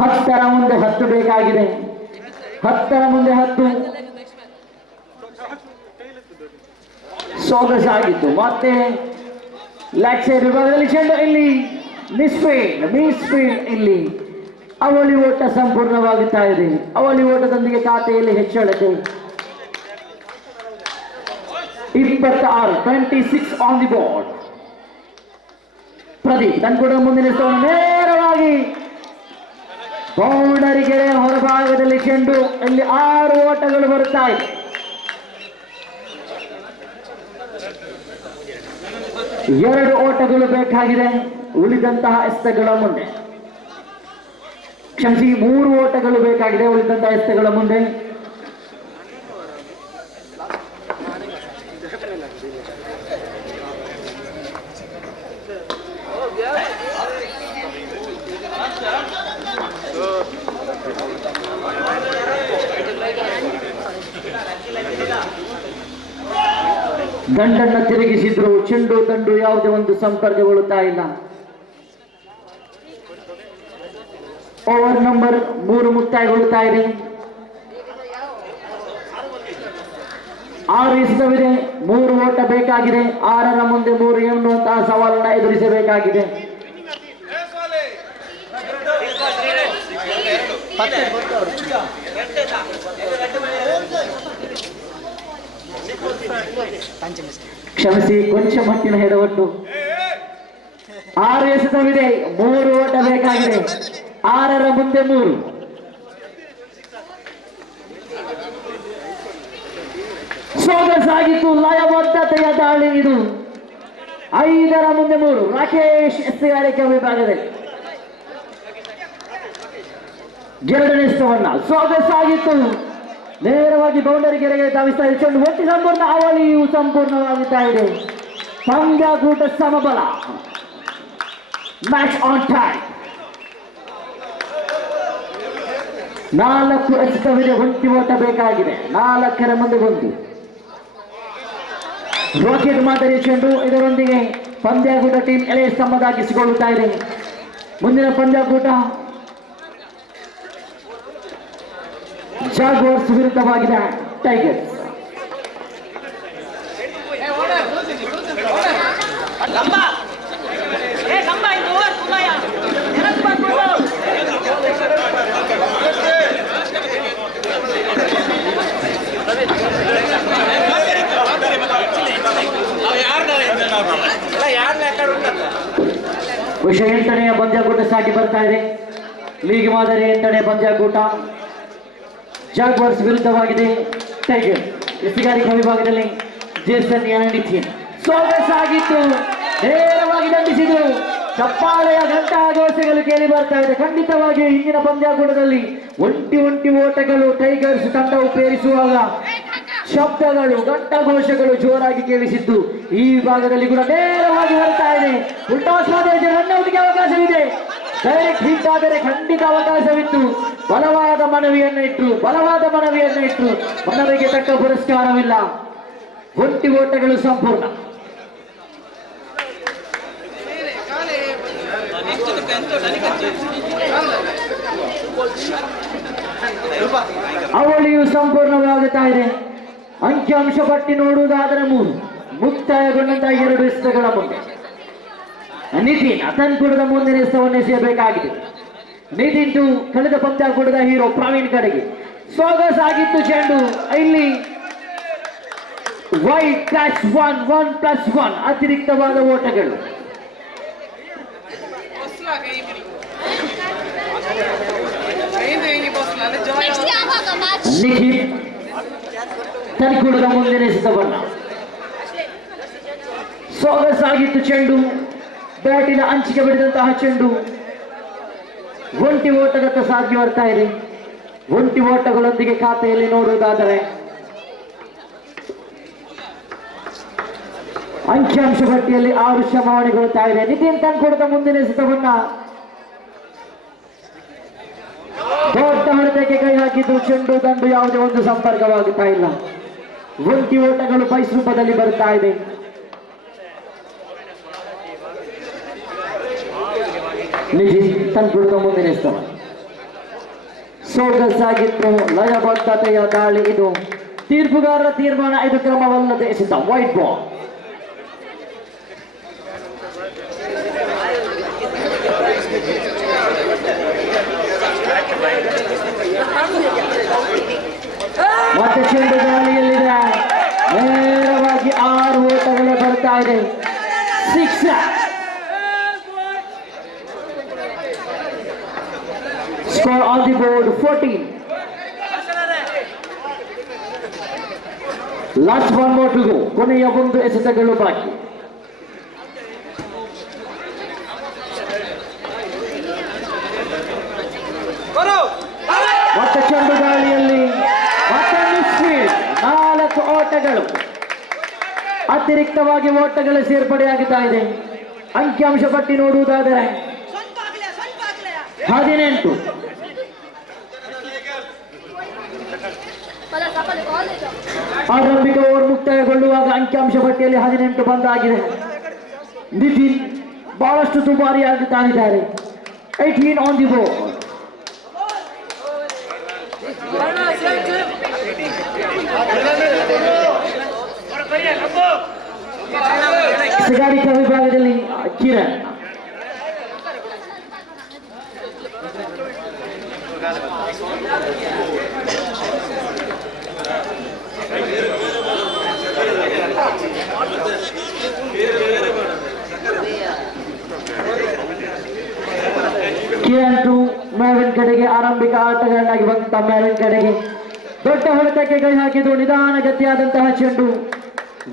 10ರ ಮುಂದೆ 10 ಬೇಕಾಗಿದೆ. 10ರ ಮುಂದೆ 10. ಸೊಗಸಾಗಿತ್ತು. ಮತ್ತೆ ಲೆಗ್ ಸೈಡ್ ವಿಭಾಗದಲ್ಲಿ ಚೆಂಡು ಇಲ್ಲಿ ಮಿಸ್ಫೀಲ್ಡ್ ಇಲ್ಲಿ ಅವಳಿ ಓಟ ಸಂಪೂರ್ಣವಾಗುತ್ತಾ ಇದೆ. ಅವಳಿ ಓಟದೊಂದಿಗೆ ಖಾತೆಯಲ್ಲಿ ಹೆಚ್ಚಳತೆ 26, 26 ಆನ್ ದಿ ಬೋರ್ಡ್. ಪ್ರದೀಪ್ ತನ್ನ ಕೂಡ ಮುಂದಿನ ನೇರವಾಗಿ ಬೌಂಡರಿ ಗೆರೆಯ ಹೊರಭಾಗದಲ್ಲಿ ಚೆಂಡು. ಇಲ್ಲಿ 6 ಓಟಗಳು ಬರುತ್ತಾ ಇದೆ. 2 ಓಟಗಳು ಬೇಕಾಗಿದೆ ಉಳಿದಂತಹ ಎಸೆತಗಳ ಮುಂದೆ. ಕ್ಷಮಿಸಿ, 3 ಓಟಗಳು ಬೇಕಾಗಿದೆ ಉಳಿದಂತಹ ಎಸೆತಗಳ ಮುಂದೆ. ದಂಡನ್ನು ತಿರುಗಿಸಿದ್ರು, ಚೆಂಡು ದಂಡು ಯಾವುದೇ ಒಂದು ಸಂಪರ್ಕಗೊಳ್ಳುತ್ತಾ ಇಲ್ಲ. ಓವರ್ ನಂಬರ್ 3 ಮುಕ್ತಾಯಗೊಳ್ಳುತ್ತಾ ಇದೆ. 6 ಎಸೆತವಿದೆ, 3 ಓಟ ಬೇಕಾಗಿದೆ. 6ರ ಮುಂದೆ 3 ಎನ್ನುವಂತಹ ಸವಾಲನ್ನು ಎದುರಿಸಬೇಕಾಗಿದೆ. ಕ್ಷಮಿಸಿ, ಕೊಂಚ ಮಟ್ಟಿನ ಎಡವಟ್ಟು. 6 ಎಸೆತವಿದೆ, 3 ಓಟ ಬೇಕಾಗಿದೆ. 6ರ ಮುಂದೆ 3. ಸೊಗಸಾಗಿತ್ತು, ಲಯಬದ್ಧತೆಯ ದಾಳಿ ಇದು. 5ರ ಮುಂದೆ 3 ರಾಕೇಶ್ ಎಸ್ಗಾರಿಕೆ ವಿಭಾಗದಲ್ಲಿ ಎರಡನೇ ಸ್ಥಾನ ಸೊಗಸಾಗಿತ್ತು. ನೇರವಾಗಿ ಬೌಂಡರಿ ಗೆರೆಗೆ ಧಾವಿಸ್ತಾ ಇದೆ ಚೆಂಡು. ಒಟ್ಟು ಸಂಪೂರ್ಣ ಅವಳಿಯು ಸಂಪೂರ್ಣವಾಗುತ್ತಾ ಇದೆ. ಪಂದ್ಯಾಕೂಟ ಸಮಬಲ. Match on time. 4 ಎಸೆತವಿದೆ. ಒಂಟಿ ಓಟ ಬೇಕಾಗಿದೆ. 4ರ ಮುಂದೆ 1. ರಾಕೆಟ್ ಮಾದರಿ ಚೆಂಡು. ಇದರೊಂದಿಗೆ ಪಂದ್ಯಾಕೂಟ ಟೀಮ್ ಎಳೆ ಸ್ತಂಭದಾಗಿಸಿಕೊಳ್ಳುತ್ತಾ ಇದೆ. ಮುಂದಿನ ಪಂದ್ಯಾಕೂಟ ಜಾಗ್ವಾರ್ಸ್ ವಿರುದ್ಧವಾಗಿದೆ ಟೈಗರ್ಸ್. ವಿಷಯ 8ನೇ ಪಂದ್ಯಾಕೂಟ ಸಾಗಿ ಬರ್ತಾ ಇದೆ. ಲೀಗ್ ಮಾದರಿ 8ನೇ ಪಂದ್ಯಾಕೂಟ ಜಾಗ್ವಾರ್ಸ್ ವಿರುದ್ಧವಾಗಿದೆ ಟೈಗರ್. ಎಸೆಗಾರಿಕೆ ವಿಭಾಗದಲ್ಲಿ ಜೇಸನ್ ಯಾನಿಥಿಯನ್ ಸೊಗಸಾಗಿತ್ತು. ನೇರವಾಗಿ ದಂಡಿಸಿದ್ರು. ಚಪ್ಪಾಳೆಯ ಘಂಟಾಘೋಷಗಳು ಕೇಳಿ ಬರ್ತಾ ಇದೆ. ಖಂಡಿತವಾಗಿ ಹಿಂದಿನ ಪಂದ್ಯಾಕೂಟದಲ್ಲಿ ಒಂಟಿ ಓಟಗಳು ಟೈಗರ್ಸ್ ತಂಡವು ಪೇರಿಸುವಾಗ ಶಬ್ದಗಳು ಘಂಟಾಘೋಷಗಳು ಜೋರಾಗಿ ಕೇಳಿಸಿದ್ದು. ಈ ವಿಭಾಗದಲ್ಲಿ ಕೂಡ ನೇರವಾಗಿ ಬರ್ತಾ ಇದೆ. ಉಲ್ಟಾಸ್ ರನ್ಔಟ್ಗೆ ಅವಕಾಶವಿದೆ. ಡೈರೆಕ್ಟ್ ಹಿಟ್ ಆದರೆ ಖಂಡಿತ ಅವಕಾಶವಿತ್ತು. ಬಲವಾದ ಮನವಿಯನ್ನು ಇಟ್ಟರು. ಮನವಿಗೆ ತಕ್ಕ ಪುರಸ್ಕಾರವಿಲ್ಲ. ಒಂಟಿ ಓಟಗಳು ಸಂಪೂರ್ಣ. ಅವಳಿಯು ಸಂಪೂರ್ಣವಾಗುತ್ತಾ ಇದೆ. ಅಂಕಿಅಂಶ ಪಟ್ಟಿ ನೋಡುವುದಾದರೆ 3 ಮುಕ್ತಾಯಗೊಂಡಂತಹ 2 ಎಸೆತಗಳ ಮುಂದೆ ನಿತಿನ್ ಅತನ್ಕೂಟದ ಮುಂದಿನ ಎಸೆತವನ್ನು ಎಸೆಯಬೇಕಾಗಿದೆ. ನಿತಿನ್ ಟು ಕಳೆದ ಪಂದ್ಯಾಕೂಟದ ಹೀರೋ ಪ್ರವೀಣ್ ಕಡೆಗೆ ಸೊಗಸಾಗಿತ್ತು ಚೆಂಡು. ಇಲ್ಲಿ ವೈಟ್ ಕ್ಯಾಚ್ 1+1 ಅತಿರಿಕ್ತವಾದ ಓಟಗಳು. ನಿಖಿಲ್ ತನ್ಕೂಟದ ಮುಂದಿನ ಎಸೆತವನ್ನ ಸೊಗಸಾಗಿತ್ತು ಚೆಂಡು. ಬ್ಯಾಟಿನ ಅಂಚಿಗೆ ಬಿಡಿದಂತಹ ಚೆಂಡು ಒಂಟಿ ಓಟದತ್ತ ಸಾಗಿ ಬರ್ತಾ ಇದೆ. ಒಂಟಿ ಓಟಗಳೊಂದಿಗೆ ಖಾತೆಯಲ್ಲಿ ನೋಡುವುದಾದರೆ ಅಂಕಿಅಂಶ ಪಟ್ಟಿಯಲ್ಲಿ 6 ಶ್ರಮಾವಣೆಗೊಳ್ತಾ ಇದೆ. ನಿತಿನ್ ತನ್ಕೂಟದ ಮುಂದಿನ ಎಸೆತವನ್ನ ದೊಡ್ಡ ಹೊಡೆತಕ್ಕೆ ಕೈ ಹಾಕಿದ್ದು. ಚೆಂಡು ದಂಡು ಯಾವುದೇ ಒಂದು ಸಂಪರ್ಕವಾಗುತ್ತಾ ಇಲ್ಲ. ಒಂಟಿ ಓಟಗಳು ಪೈಸ್ ರೂಪದಲ್ಲಿ ಬರ್ತಾ ಇದೆ. ನಿತಿನ್ ತನ್ಕೂಟದ ಮುಂದಿನ ಎಸೆತ ಸೊಗಸಾಗಿತ್ತು. ಲಯಬದ್ಧತೆಯ ದಾಳಿ ಇದು. ತೀರ್ಪುಗಾರರ ತೀರ್ಮಾನ ಇದು ಕ್ರಮವಲ್ಲದೆ ಎಸೆತ. White ball. ಮತ್ತೆ ಚೆಂಡು ಗಾಳಿಯಲ್ಲಿದೆ. ನೇರವಾಗಿ 6 ಓಟಗಳು ಬರ್ತಾ ಇದೆ. 6. Score on the board 14. Last one more to go. ಕೊನೆಯ 1 ಎಸೆತಗಳು ಬಾಕಿ. ಮತ್ತೆ ಚೆಂಡು ಗಾಳಿಯಲ್ಲಿ ಮತ್ತೆ ಮಿಸ್ಫೀಲ್ಡ್. 4 ಓಟಗಳು. ಅತಿರಿಕ್ತವಾಗಿ ಓಟಗಳು ಸೇರ್ಪಡೆಯಾಗುತ್ತಾ ಇದೆ. ಅಂಕಿಅಂಶ ಪಟ್ಟಿ ನೋಡುವುದಾದರೆ 18. ಆರಂಭಿಕ ಓವರ್ ಮುಕ್ತಾಯಗೊಳ್ಳುವಾಗ ಅಂಕಿಅಂಶ ಪಟ್ಟಿಯಲ್ಲಿ 18 ಬಂದಾಗಿದೆ. ನಿತಿನ್ ಬಹಳಷ್ಟು ದುಬಾರಿಯಾಗುತ್ತಾ ಇದ್ದಾರೆ. 18 ಆನ್ ದಿ ಬೋರ್ಡ್. ಎಸೆಗಾರಿಕಾ ವಿಭಾಗದಲ್ಲಿ ಕಿರಣ್ ಕಿರಣ್ ಟು ಮ್ಯಾವಿನ್ ಕಡೆಗೆ ಆರಂಭಿಕ ಆಟಗಾರನಾಗಿ ಬಂದ ಮ್ಯಾವಿನ್ ಕಡೆಗೆ ದೊಡ್ಡ ಹೊಡೆತಕ್ಕೆ ಕೈ ಹಾಕಿದ್ದು. ನಿಧಾನಗತಿಯಾದಂತಹ ಚೆಂಡು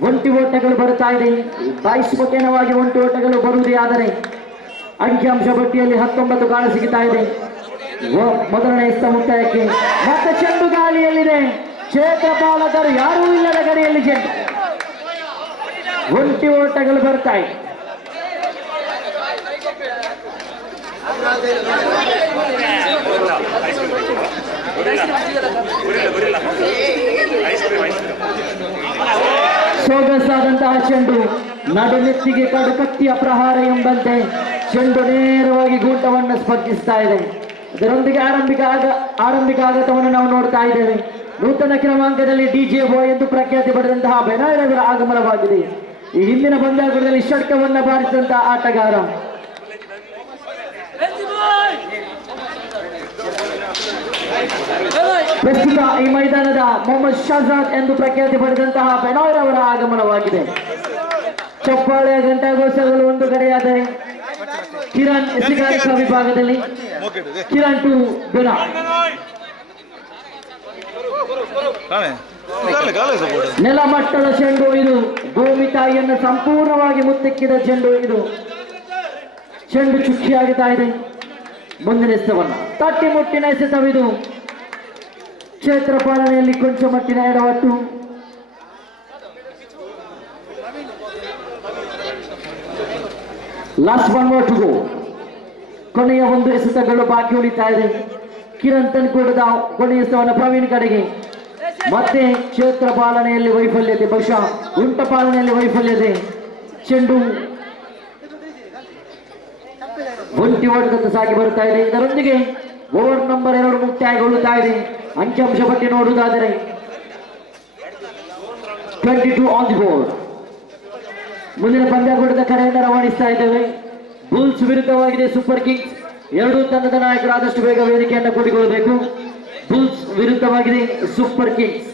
ಒಂಟಿ ಓಟಗಳು ಬರುತ್ತಾ ಇದೆ. ಬಾಯಿಸ್ಪಕೇನವಾಗಿ ಒಂಟಿ ಓಟಗಳು ಬರುವುದೇ ಆದರೆ ಅಂಕಿಅಂಶ ಪಟ್ಟಿಯಲ್ಲಿ 19 ಕಾಣ ಸಿಗುತ್ತಾ ಇದೆ. ಮೊದಲನೇ ಇಷ್ಟ ಮುಕ್ತಾಯಕ್ಕೆ ಮತ್ತೆ ಚೆಂಡು ಗಾಳಿಯಲ್ಲಿದೆ. ಕ್ಷೇತ್ರ ಪಾಲಕರು ಯಾರೂ ಇಲ್ಲದ ಗಡಿಯಲ್ಲಿ ಚೆಂಡು. ಒಂಟಿ ಓಟಗಳು ಬರ್ತಾ ಇದೆ. ಸೊಗಸಾದಂತಹ ಚೆಂಡು ನಡುನೆತ್ತಿಗೆ ಕಟ್ಟಿಯ ಪ್ರಹಾರ ಎಂಬಂತೆ ಚೆಂಡು ನೇರವಾಗಿ ಗೂಟವನ್ನು ಸ್ಪರ್ಶಿಸ್ತಾ ಇದೆ. ಇದರೊಂದಿಗೆ ಆರಂಭಿಕ ಆಘಾತವನ್ನು ನಾವು ನೋಡ್ತಾ ಇದ್ದೇವೆ. ನೂತನ ಕ್ರಮಾಂಕದಲ್ಲಿ ಡಿಜೆ ಬಾಯ್ ಎಂದು ಪ್ರಖ್ಯಾತಿ ಪಡೆದಂತಹ ಬೆನಾಯರವರ ಆಗಮನವಾಗಿದೆ. ಈ ಹಿಂದಿನ ಪಂದ್ಯಾಟದಲ್ಲಿ ಷಟ್ಕವನ್ನು ಬಾರಿಸಿದಂತಹ ಆಟಗಾರ. ಪ್ರಸ್ತುತ ಈ ಮೈದಾನದ ಮೊಹಮ್ಮದ್ ಶಹಜಾದ್ ಎಂದು ಪ್ರಖ್ಯಾತಿ ಪಡೆದಂತಹ ಬೆನಾಯರವರ ಆಗಮನವಾಗಿದೆ. ಚಪ್ಪಾಳೆಯ ಗಂಟಾಘೋಷಗಳು ಒಂದು ಕಡೆಯಾದರೆ ಕಿರಣ್ ಎಸಿಗಾರಿಕಾ ವಿಭಾಗದಲ್ಲಿ ಕಿರಣ್ ಟು ಬೆನಾಯ್. ನೆಲಮಟ್ಟದ ಚೆಂಡು ಇದು. ಭೂಮಿ ತಾಯಿಯನ್ನು ಸಂಪೂರ್ಣವಾಗಿ ಮುತ್ತೆಕ್ಕಿದ ಚೆಂಡು ಇದು. ಚೆಂಡು ಚುಕ್ಕಿಯಾಗುತ್ತಾ ಇದೆ. ಮುಂದಿನ ಎಸೆತವನ್ನು ತಟ್ಟಿ ಮುಟ್ಟಿನ ಎಸೆತವಿದು. ಕ್ಷೇತ್ರ ಪಾಲನೆಯಲ್ಲಿ ಕೊಂಚ ಮಟ್ಟಿನ ಎಡವಟ್ಟು. Last one more to go. ಕೊನೆಯ ಒಂದು ಎಸೆತಗಳು ಬಾಕಿ ಉಳಿತಾ ಇದೆ. ಕಿರಣ್ ತನ್ಕೂಡದ ಕೊನೆಯ ಎಸೆತವನ್ನು ಪ್ರವೀಣ್ ಕಡೆಗೆ. ಮತ್ತೆ ಕ್ಷೇತ್ರ ಪಾಲನೆಯಲ್ಲಿ ವೈಫಲ್ಯತೆ, ಬಹುಶಃ ಉಂಟ ಪಾಲನೆಯಲ್ಲಿ ವೈಫಲ್ಯತೆ. ಚೆಂಡು ಒಂಟಿ ಓಟದತ್ತ ಸಾಗಿ ಬರುತ್ತಾ ಇದೆ. ಇದರೊಂದಿಗೆ ಓವರ್ ನಂಬರ್ 2 ಮುಕ್ತಾಯಗೊಳ್ಳುತ್ತಾ ಇದೆ. ಅಂಕಿಅಂಶ ಪಟ್ಟಿ ನೋಡುವುದಾದರೆ 22 ಆನ್ ದಿ ಬೋರ್ಡ್. ಮುಂದಿನ ಪಂದ್ಯಾಟದ ಕರೆಯನ್ನು ರವಾನಿಸ್ತಾ ಇದ್ದೇವೆ. ಬುಲ್ಸ್ ವಿರುದ್ಧವಾಗಿದೆ ಸೂಪರ್ ಕಿಂಗ್ಸ್. ಎರಡೂ ತಂಡದ ನಾಯಕರು ಆದಷ್ಟು ಬೇಗ ವೇದಿಕೆಯನ್ನು ಕೂಡಿಕೊಳ್ಳಬೇಕು. ಬುಲ್ಸ್ ವಿರುದ್ಧವಾಗಿದೆ ಸೂಪರ್ ಕಿಂಗ್ಸ್.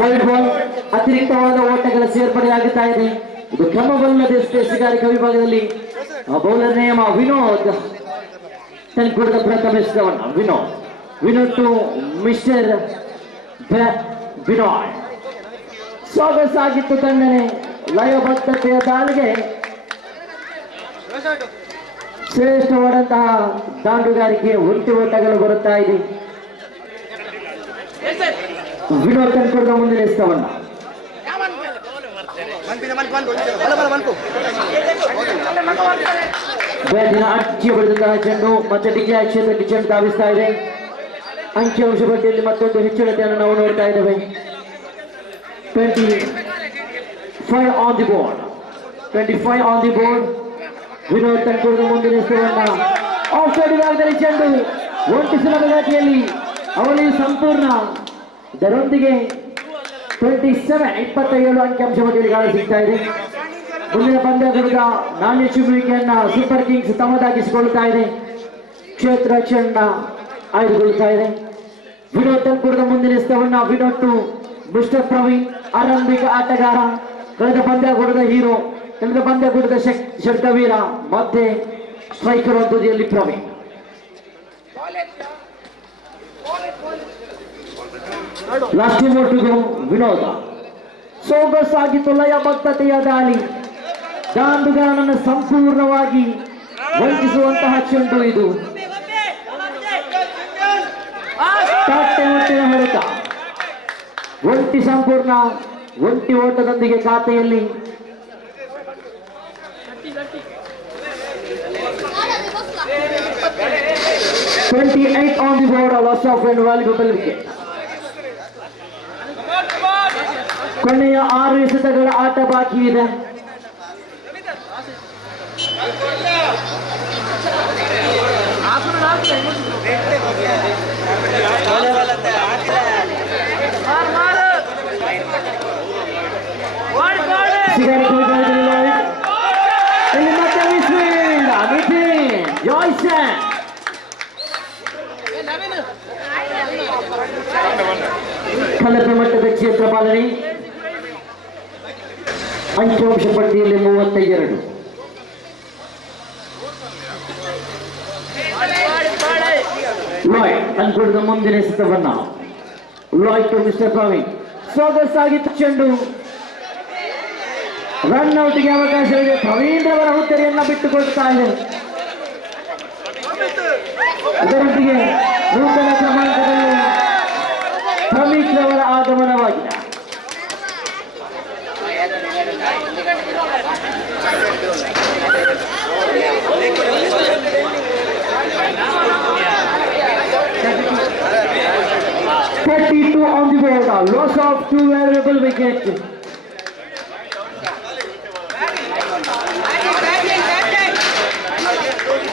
ವೈಡ್ ಬಾಲ್ ಅತಿರಿಕ್ತವಾದ ಓಟಗಳ ಸೇರ್ಪಡೆಯಾಗುತ್ತಾ ಇದೆ. ಇದು ಕ್ರಮವಲ್ಲದೆ ಎಸಿಗಾರಿಕಾ ವಿಭಾಗದಲ್ಲಿ ಬೌಲರ್ ನೇಮ ವಿನೋದ್ ತನ್ಕೂಡದ ಪ್ರಥಮ ಎಸೆತವನ್ನು ವಿನೋದ್ ಟು ಮಿಸ್ಟರ್ ವಿನೋಯ್. ಸೊಗಸಾಗಿತ್ತು ತಂಡನೆ. ಲಯಬದ್ಧತೆಯ ದಾಳಿಗೆ ಶ್ರೇಷ್ಠವಾದಂತಹ ದಾಂಡುಗಾರಿಕೆ ಒಂಟಿ ಓಟಗಳು ಬರುತ್ತಾ ಇದೆ. ವಿನೋದ್ ತನ್ಕೂಡದ ಮುಂದಿನ ಎಸೆತವನ್ನು ಬ್ಯಾಟಿನ ಅಚ್ಚಿ ಬಡಿದಂತಹ ಚೆಂಡು ಮತ್ತೆ ಡಿಕ್ಲೇರ್ ಕ್ಷೇತ್ರಕ್ಕೆ ಚೆಂಡು ಧಾವಿಸ್ತಾ ಇದೆ. ಅಂಕಿಅಂಶ ಪಟ್ಟಿಯಲ್ಲಿ ಮತ್ತೊಂದು ಹೆಚ್ಚಳತೆಯನ್ನು ನಾವು ನೋಡ್ತಾ ಇದ್ದೇವೆ. 25 on the board. 25 on the board. Vinod ತನ್ಕೂಡದ ಮುಂದಿನ ಎಸೆತವನ್ನು ಆಫ್ ಸೈಡ್ ವಿಭಾಗದಲ್ಲಿ ಚೆಂಡು ಒಂಟಿ ಸುಲಭ ಘಾಟಿಯಲ್ಲಿ ಅವಳಿಯು ಸಂಪೂರ್ಣ. ಇದರೊಂದಿಗೆ 27 ಅಂಕಿಅಂಶ ಪಟ್ಟಿಯಲ್ಲಿ ಗಾಳಿ ಸಿಗ್ತಾ ಇದೆ. ಮುಂದಿನ ಪಂದ್ಯದ ನಾಣ್ಯ ಚುಮ್ಮುವಿಕೆಯನ್ನ ಸೂಪರ್ ಕಿಂಗ್ಸ್ ತಮ್ಮದಾಗಿಸಿಕೊಳ್ಳುತ್ತಾ ಇದೆ. ಕ್ಷೇತ್ರ ಚೆಂಡ ಆಯ್ದುಕೊಳ್ಳುತ್ತಾ ಇದೆ. ವಿನೋದ್ ತನ್ಕೂಡದ ಮುಂದಿನ ಎಸೆತವನ್ನು ವಿನೋದ್ ಟು ಮಿಸ್ಟರ್ ಪ್ರವೀಣ್. ಆರಂಭಿಕ ಆಟಗಾರ, ಕಳೆದ ಪಂದ್ಯಕೂಟದ ಹೀರೋ, ಕಳೆದ ಪಂದ್ಯಕೂಟದ ಷಡ್ಕವೀರ, ಮತ್ತೆ ಸ್ಟ್ರೈಕರ್ ತುದಿಯಲ್ಲಿ ಪ್ರವೀಣ್. ಲಾಸ್ಟ್ ಓಟುಗೂ ವಿನೋದ. ಸೊಗಸಾಗಿತ್ತು ಲಯಬದ್ಧತೆಯ ದಾಳಿ. ದಾಂಡುಗಾರನನ್ನು ಸಂಪೂರ್ಣವಾಗಿ ವಂಚಿಸುವಂತಹ ಚೆಂಡು ಇದು. ತಟ್ಟೆ ಮುಟ್ಟಿನ ಹೊಡೆತ. ಒಂಟಿ ಸಂಪೂರ್ಣ ಒಂಟಿ ಓಟದೊಂದಿಗೆ ಖಾತೆಯಲ್ಲಿ 28 on the board, a loss of and valuable wicket. ಕೊನೆಯ 6 ಎಸೆತಗಳ ಆಟ ಬಾಕಿ ಇದೆ. ಇಲ್ಲಿ ಮತ್ತೆ ಜಾಯ್ಸನ್ ಕಳಪೆ ಮಟ್ಟದ ಕ್ಷೇತ್ರ ಪಾಲನೆ ಅಂಕಿಅಂಶ ಪಟ್ಟಿಯಲ್ಲಿ 32. ಲಾಯ್ಡ್ ಅನ್ಕೊಡಿದ ಮುಂದಿನ ಎಸೆತವನ್ನ ಲಾಯ್ಡ್ ಟು ಮಿಸ್ಟರ್ ಪ್ರವೀಣ್. ಸೊಗಸಾಗಿತ್ತು ಚೆಂಡು. ರನ್ ಔಟ್ಗೆ ಅವಕಾಶವಿದೆ. ಪ್ರವೀಣ್ ರವರ ಹುದ್ದೆಯನ್ನ ಬಿಟ್ಟುಕೊಡ್ತಾ ಇದೆ. ಅದರೊಂದಿಗೆ ನೂತನ ಕ್ರಮಾಂಕದಲ್ಲಿ ಪ್ರಮೀಕ್ ರವರ ಆಗಮನವಾಗಿದೆ. on the board, loss of 2 valuable wickets.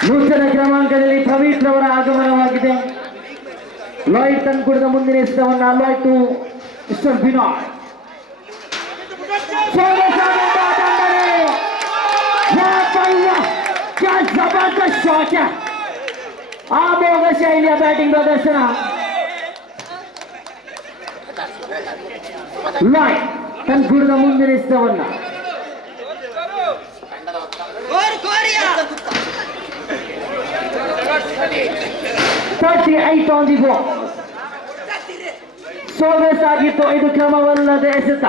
ನೂತನ ಕ್ರಮಾಂಕದಲ್ಲಿ ಪ್ರವೀಣ್ ರವರ ಆಗಮನವಾಗಿದೆ. ಲಾಯ್ಡ್ ತಂದುಕೊಡಿದ ಮುಂದಿನ ಎಸೆತವನ್ನ ಲಾಯ್ಡ್ ಟು ಮಿಸ್ಟರ್ ಬಿನಾಯ್. ಜಬರ್ದಸ್ತ್ ಶಾಟ್. ಅಮೋಘ ಶೈಲಿಯ ಬ್ಯಾಟಿಂಗ್ ಪ್ರದರ್ಶನ. ಲಾಯ್ಡ್ ತಂದುಕೊಡಿದ ಮುಂದಿನ ಎಸೆತವನ್ನ 38 on the ball. ಸೊಗಸಾಗಿತ್ತು. ಇದು ಕ್ರಮವಲ್ಲದ ಎಸೆತ.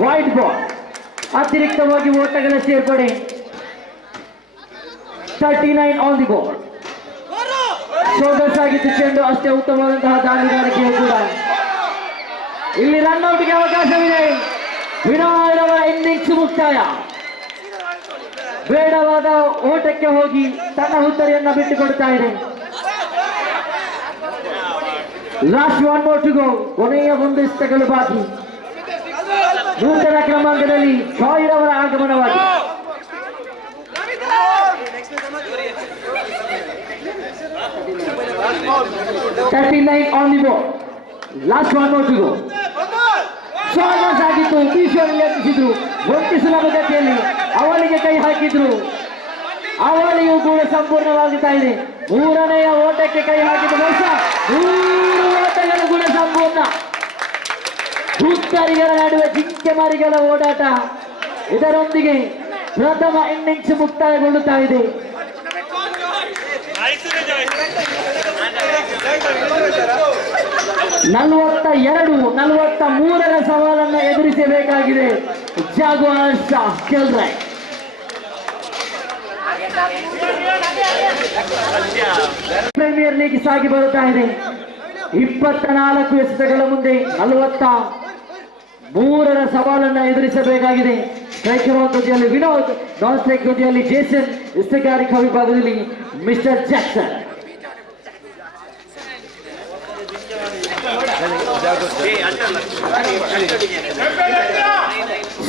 Wide ball. ಅತಿರಿಕ್ತವಾಗಿ ಓಟಗಳ ಸೇರ್ಪಡೆ. 39 on the ball. ಸೊಗಸಾಗಿತ್ತು ಚೆಂಡು. ಅಷ್ಟೇ ಉತ್ತಮವಾದಂತಹ ದಾಳಿಗಾರಿಕೆಯೂ ಕೂಡ. ಇಲ್ಲಿ ರನ್ ಔಟ್ಗೆ ಅವಕಾಶವಿದೆ. ವಿನಾಯ್ ರವರ ಇನ್ನಿಂಗ್ಸ್ ಮುಕ್ತಾಯ. ಬೇಡವಾದ ಓಟಕ್ಕೆ ಹೋಗಿ ತನ್ನ ಹುದ್ದೆಯನ್ನ ಬಿಟ್ಟುಕೊಡ್ತಾ ಇದೆ. Last 1 more to go. ಕೊನೆಯ 1 ಎಸೆತಗಳು ಬಾಕಿ. ನೂತನ ಕ್ರಮಾಂಕದಲ್ಲಿ ಜಾಯ್ ರವರ ಆಗಮನವಾಗಿದೆ. on the ball. Last 1 more to go. ಸೊಗಸಾಗಿತ್ತು. ಭೀಷಣ ಯತ್ನಿಸಿದ್ರು. ಒಂಟಿ ಸುಲಭಗತಿಯಲ್ಲಿ ಅವಳಿಗೆ ಕೈ ಹಾಕಿದ್ರು. ಅವಳಿಯೂ ಕೂಡ ಸಂಪೂರ್ಣವಾಗುತ್ತಾ ಇದೆ. 3ನೇ ಓಟಕ್ಕೆ ಕೈ ಹಾಕಿದ್ದು. ಬಹುಶಃ 3 ಓಟಗಳು ಕೂಡ ಸಂಪೂರ್ಣ. ಉತ್ತರಿಗರ ನಡುವೆ ಜಿಂಕೆ ಮರಿಗಳ ಓಡಾಟ. ಇದರೊಂದಿಗೆ ಪ್ರಥಮ ಇನ್ನಿಂಗ್ಸ್ ಮುಕ್ತಾಯಗೊಳ್ಳುತ್ತಾ ಇದೆ. 42-43ರ ಸವಾಲನ್ನು ಎದುರಿಸಬೇಕಾಗಿದೆ ಜಾಗ್ವಾರ್ಸ್ ಕೆಲ್ರೈ. ಪ್ರೀಮಿಯರ್ ಲೀಗ್ ಸಾಗಿ ಬರುತ್ತಾ ಇದೆ. 24 ಎಸೆತಗಳ ಮುಂದೆ 43ರ ಸವಾಲನ್ನು ಎದುರಿಸಬೇಕಾಗಿದೆ. ಸ್ಟ್ರೈಕರ್ ತುದಿಯಲ್ಲಿ ವಿನೋದ್, ನಾನ್ ಸ್ಟ್ರೈಕ್ ತುದಿಯಲ್ಲಿ ಜೇಸನ್, ಎಸೆಗಾರಿಕಾ ವಿಭಾಗದಲ್ಲಿ ಮಿಸ್ಟರ್ ಜಾಕ್ಸನ್.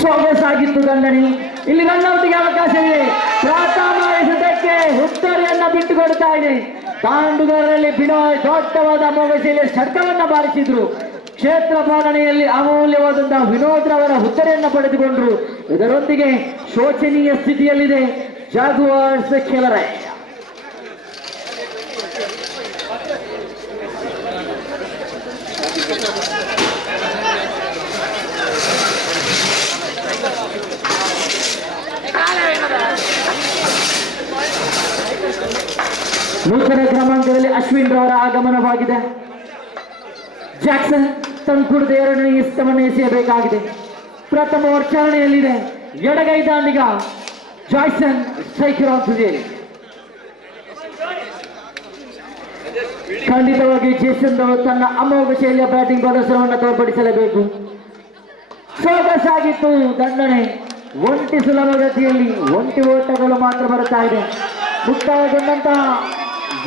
ಸೊಗಸಾಗಿತ್ತು ದಂಡನೆ. ಇಲ್ಲಿ ರನ್ ಔಟ್ಗೆ ಅವಕಾಶವಿದೆ. ಪ್ರಥಮ ಎಸೆತಕ್ಕೆ ಹುತ್ತರಿಯನ್ನ ಬಿಟ್ಟುಕೊಡ್ತಾ ಇದೆ. ತಾಂಡುಗಾರರಲ್ಲಿ ಬಿನಾಯ್ ದೊಡ್ಡವಾದ ಅಮೋಘ ಶೈಲಿಯ ಷಟ್ಕವನ್ನ ಬಾರಿಸಿದ್ರು. ಕ್ಷೇತ್ರ ಪಾಲನೆಯಲ್ಲಿ ಅಮೂಲ್ಯವಾದಂತಹ ವಿನೋದ್ ರವರ ಹುತ್ತರಿಯನ್ನ ಪಡೆದುಕೊಂಡ್ರು. ಇದರೊಂದಿಗೆ ಶೋಚನೀಯ ಸ್ಥಿತಿಯಲ್ಲಿದೆ ಜಾಗ್ವಾರ್ಸ್ ಕೆಲ್ರೈ. ನೂತನ ಕ್ರಮಾಂಕದಲ್ಲಿ ಅಶ್ವಿನ್ ರವರ ಆಗಮನವಾಗಿದೆ. ಜಾಕ್ಸನ್ ತಂದುಕೊಡದೆ 2ನೇ ಎಸೆತವನ್ನು ಎಸೆಯಬೇಕಾಗಿದೆ. ಪ್ರಥಮ ಓವರ್ ಚಾಲನೆಯಲ್ಲಿದೆ. ಎಡಗೈ ದಾಂಡಿಗ ಜಾಯ್ಸನ್ ಸ್ಟ್ರೈಕರ್ ತುದಿಯಲ್ಲಿ. ಖಂಡಿತವಾಗಿ ಜೇಸನ್ ರವರು ತನ್ನ ಅಮೋಘ ಶೈಲಿಯ ಬ್ಯಾಟಿಂಗ್ ಪ್ರದರ್ಶನವನ್ನು ತೋರ್ಪಡಿಸಲೇಬೇಕು. ಸೊಗಸಾಗಿತ್ತು ದಂಡನೆ. ಒಂಟಿ ಸುಲಭಗತಿಯಲ್ಲಿ 1 ಓಟಗಳು ಮಾತ್ರ ಬರುತ್ತಾ ಇದೆ. ಮುಕ್ತಾಯಗೊಂಡಂತಹ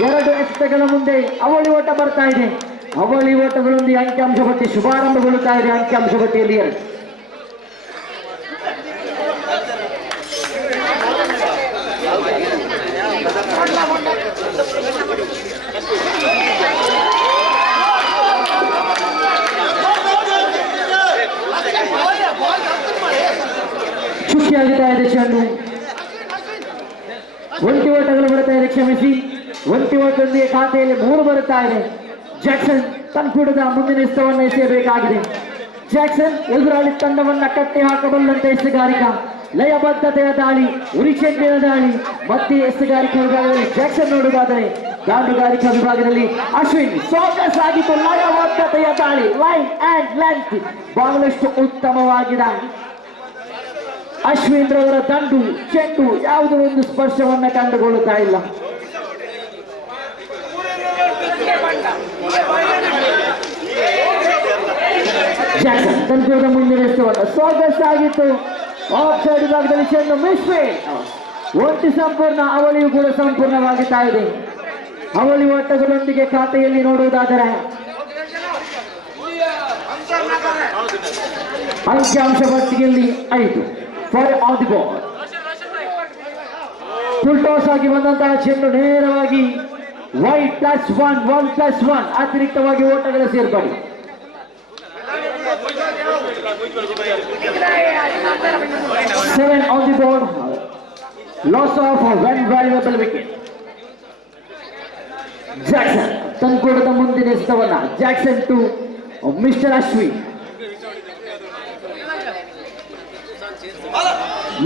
2 ಎಸೆತಗಳ ಮುಂದೆ ಅವಳಿ ಓಟ ಬರ್ತಾ ಇದೆ. ಅವಳಿ ಓಟಗಳೊಂದಿಗೆ ಅಂಕಿಅಂಶ ಪಟ್ಟಿ ಶುಭಾರಂಭಗೊಳ್ಳುತ್ತಾ ಇದೆ. ಅಂಕಿಅಂಶ ಪಟ್ಟಿಯಲ್ಲಿ 2. ಚುಕ್ಕಿಯಾಗುತ್ತಾ ಇದೆ ಚೆಂಡು. 1 ಓಟಗಳು ಬರುತ್ತಾ ಇದೆ. ಕ್ಷಮಿಸಿ. ಒಂಟಿ ಒಟ್ಟೊಂದಿಗೆ ಖಾತೆಯಲ್ಲಿ 3 ಬರುತ್ತಾ ಇದೆ. ಜಾಕ್ಸನ್ ತನ್ಕೂಡದ ಮುಂದಿನ ಎಸೆತವನ್ನು ಎಸೆಯಬೇಕಾಗಿದೆ. ಜಾಕ್ಸನ್ ಎದುರಾಳಿ ತಂಡವನ್ನ ಕಟ್ಟಿ ಹಾಕಬಲ್ಲಂತ ಎಸೆಗಾರಿಕ. ಲಯಬದ್ಧತೆಯ ದಾಳಿ, ಉರಿಚೆಂಡಿನ ದಾಳಿ, ಮತ್ತೆ ಎಸೆಗಾರಿಕಾ ವಿಭಾಗದಲ್ಲಿ ಜಾಕ್ಸನ್ ನೋಡುವುದಾದರೆ ದಾಂಡುಗಾರಿಕಾ ವಿಭಾಗದಲ್ಲಿ ಅಶ್ವಿನ್ ಸೋಕಸ್ ಆಗಿತ್ತು. ಲಯಬದ್ಧತೆಯ ದಾಳಿ, ಲೈನ್ ಅಂಡ್ ಲೆಂತ್ ಬಹಳಷ್ಟು ಉತ್ತಮವಾಗಿದೆ. ಅಶ್ವಿನ್ ರವರ ದಂಡು ಚೆಂಡು ಯಾವುದೋ ಒಂದು ಸ್ಪರ್ಶವನ್ನ ಕಂಡುಕೊಳ್ಳುತ್ತಾ ಇಲ್ಲ. ಜಾಕ್ಸನ್ ತನ್ಕೂಡದ ಮುಂದಿನ ಎಸೆತವನ್ನು ಸೋಕಸ್ ಆಗಿತ್ತು. ಆಫ್ ಸೈಡ್ ವಿಭಾಗದಲ್ಲಿ ಚೆಂಡು ಮಿಸ್ಫೀಲ್ಡ್. ಒಂಟಿ ಸಂಪೂರ್ಣ, ಅವಳಿಯು ಕೂಡ ಸಂಪೂರ್ಣವಾಗುತ್ತಾ ಇದೆ. ಅವಳಿ ಓಟಗಳೊಂದಿಗೆ ಖಾತೆಯಲ್ಲಿ ನೋಡುವುದಾದರೆ ಅಂಕಿಅಂಶ ಪಟ್ಟಿಯಲ್ಲಿ 5 for on the ball. Full toss ಆಗಿ ಬಂದಂತಹ ಚೆಂಡು ನೇರವಾಗಿ ವೈಟ್ +1 ಅತಿರಿಕ್ತವಾಗಿ ಓಟಗಳ ಸೇರ್ಪಡೆ. 7 on the board. Loss of one valuable wicket. Jackson ತನ್ಕೂಡದ ಮುಂದಿನ ಎಸೆತವನ್ನ ಜಾಕ್ಸನ್ ಟು ಮಿಸ್ಟರ್ ಅಶ್ವಿನ್.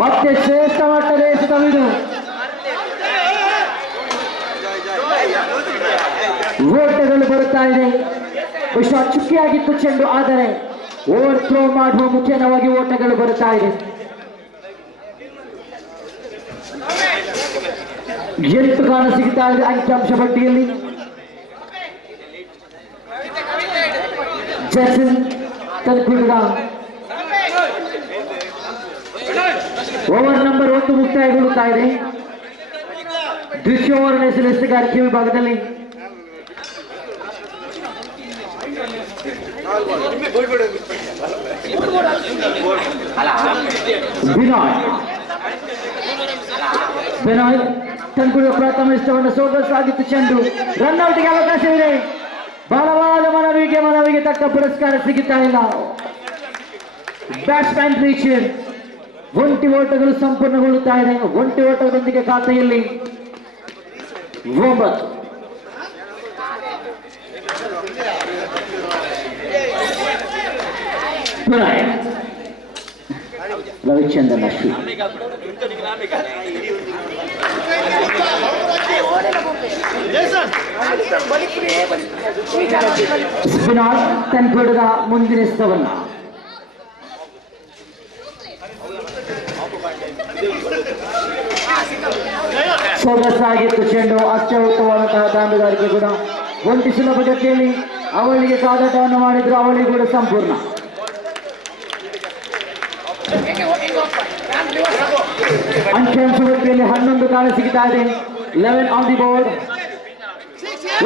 ಮತ್ತೆ ಶ್ರೇಷ್ಠ ಮಟ್ಟದ ಎಸೆತವಿದು. ಓಟಗಳು ಬರುತ್ತಾ ಇದೆ. ಬಹುಶಃ ಚುಕ್ಕಿಯಾಗಿತ್ತು ಚೆಂಡು, ಆದರೆ ಓವರ್ ಥ್ರೋ ಮಾಡುವ ಮುಖೇನವಾಗಿ ಓಟಗಳು ಬರುತ್ತಾ ಇದೆ. 8 ಕಾಣ ಸಿಗುತ್ತಾ ಇದೆ ಅಂಕಿಅಂಶ ಪಟ್ಟಿಯಲ್ಲಿ. ಜಾಕ್ಸನ್ ತನ್ಕೂಡದ ಓವರ್ ನಂಬರ್ 1 ಮುಕ್ತಾಯಗೊಳ್ಳುತ್ತಾ ಇದೆ. ದ್ವಿತೀಯ ಓವರ್ ನಡೆಸಲು ಎಸೆಗಾರಿಕೆ ವಿಭಾಗದಲ್ಲಿ ಬಿನಾಯ್ ತನ್ಕೂಡ ಪ್ರಥಮ ಎಸೆತವನ್ನು ಸೋಕಸ್ ಆಗಿತ್ತು ಚೆಂಡು. ರನ್ಔಟ್ಗೆ ಅವಕಾಶವಿದೆ. ಬಲವಾದ ಮನವಿಗೆ ತಕ್ಕ ಪುರಸ್ಕಾರ ಸಿಗುತ್ತಾ ಇಲ್ಲ. Batsman reach. ಒಂಟಿ ಓಟಗಳು ಸಂಪೂರ್ಣಗೊಳ್ಳುತ್ತಾ ಇದೆ. ಒಂಟಿ ಓಟಗಳೊಂದಿಗೆ ಖಾತೆಯಲ್ಲಿ 9. ರವಿಚಂದ್ರನ್ ಅಶ್ವಿನ್. ಸ್ಪಿನ್ನರ್ ತನ್ಕೂಡದ ಮುಂದಿನ ಎಸೆತವನ್ನ ಸೊಗಸಾಗಿತ್ತು ಚೆಂಡು. ಅಷ್ಟೇ ಉತ್ತಮವಾದಂತಹ ದಾಂಡುಗಾರಿಕೆ ಕೂಡ. ಒಂಟಿ ಸುಲಭ ಗತಿಯಲ್ಲಿ ಅವಳಿಗೆ ಕಾದಾಟವನ್ನು ಮಾಡಿದ್ರು. ಅವಳಿ ಕೂಡ ಸಂಪೂರ್ಣ. ಅಂಕಿಅಂಶ ಪಟ್ಟಿಯಲ್ಲಿ 11 ಕಾಣ ಸಿಗುತ್ತಾ ಇದೆ. 11 ಆನ್ ದಿ ಬೋರ್ಡ್.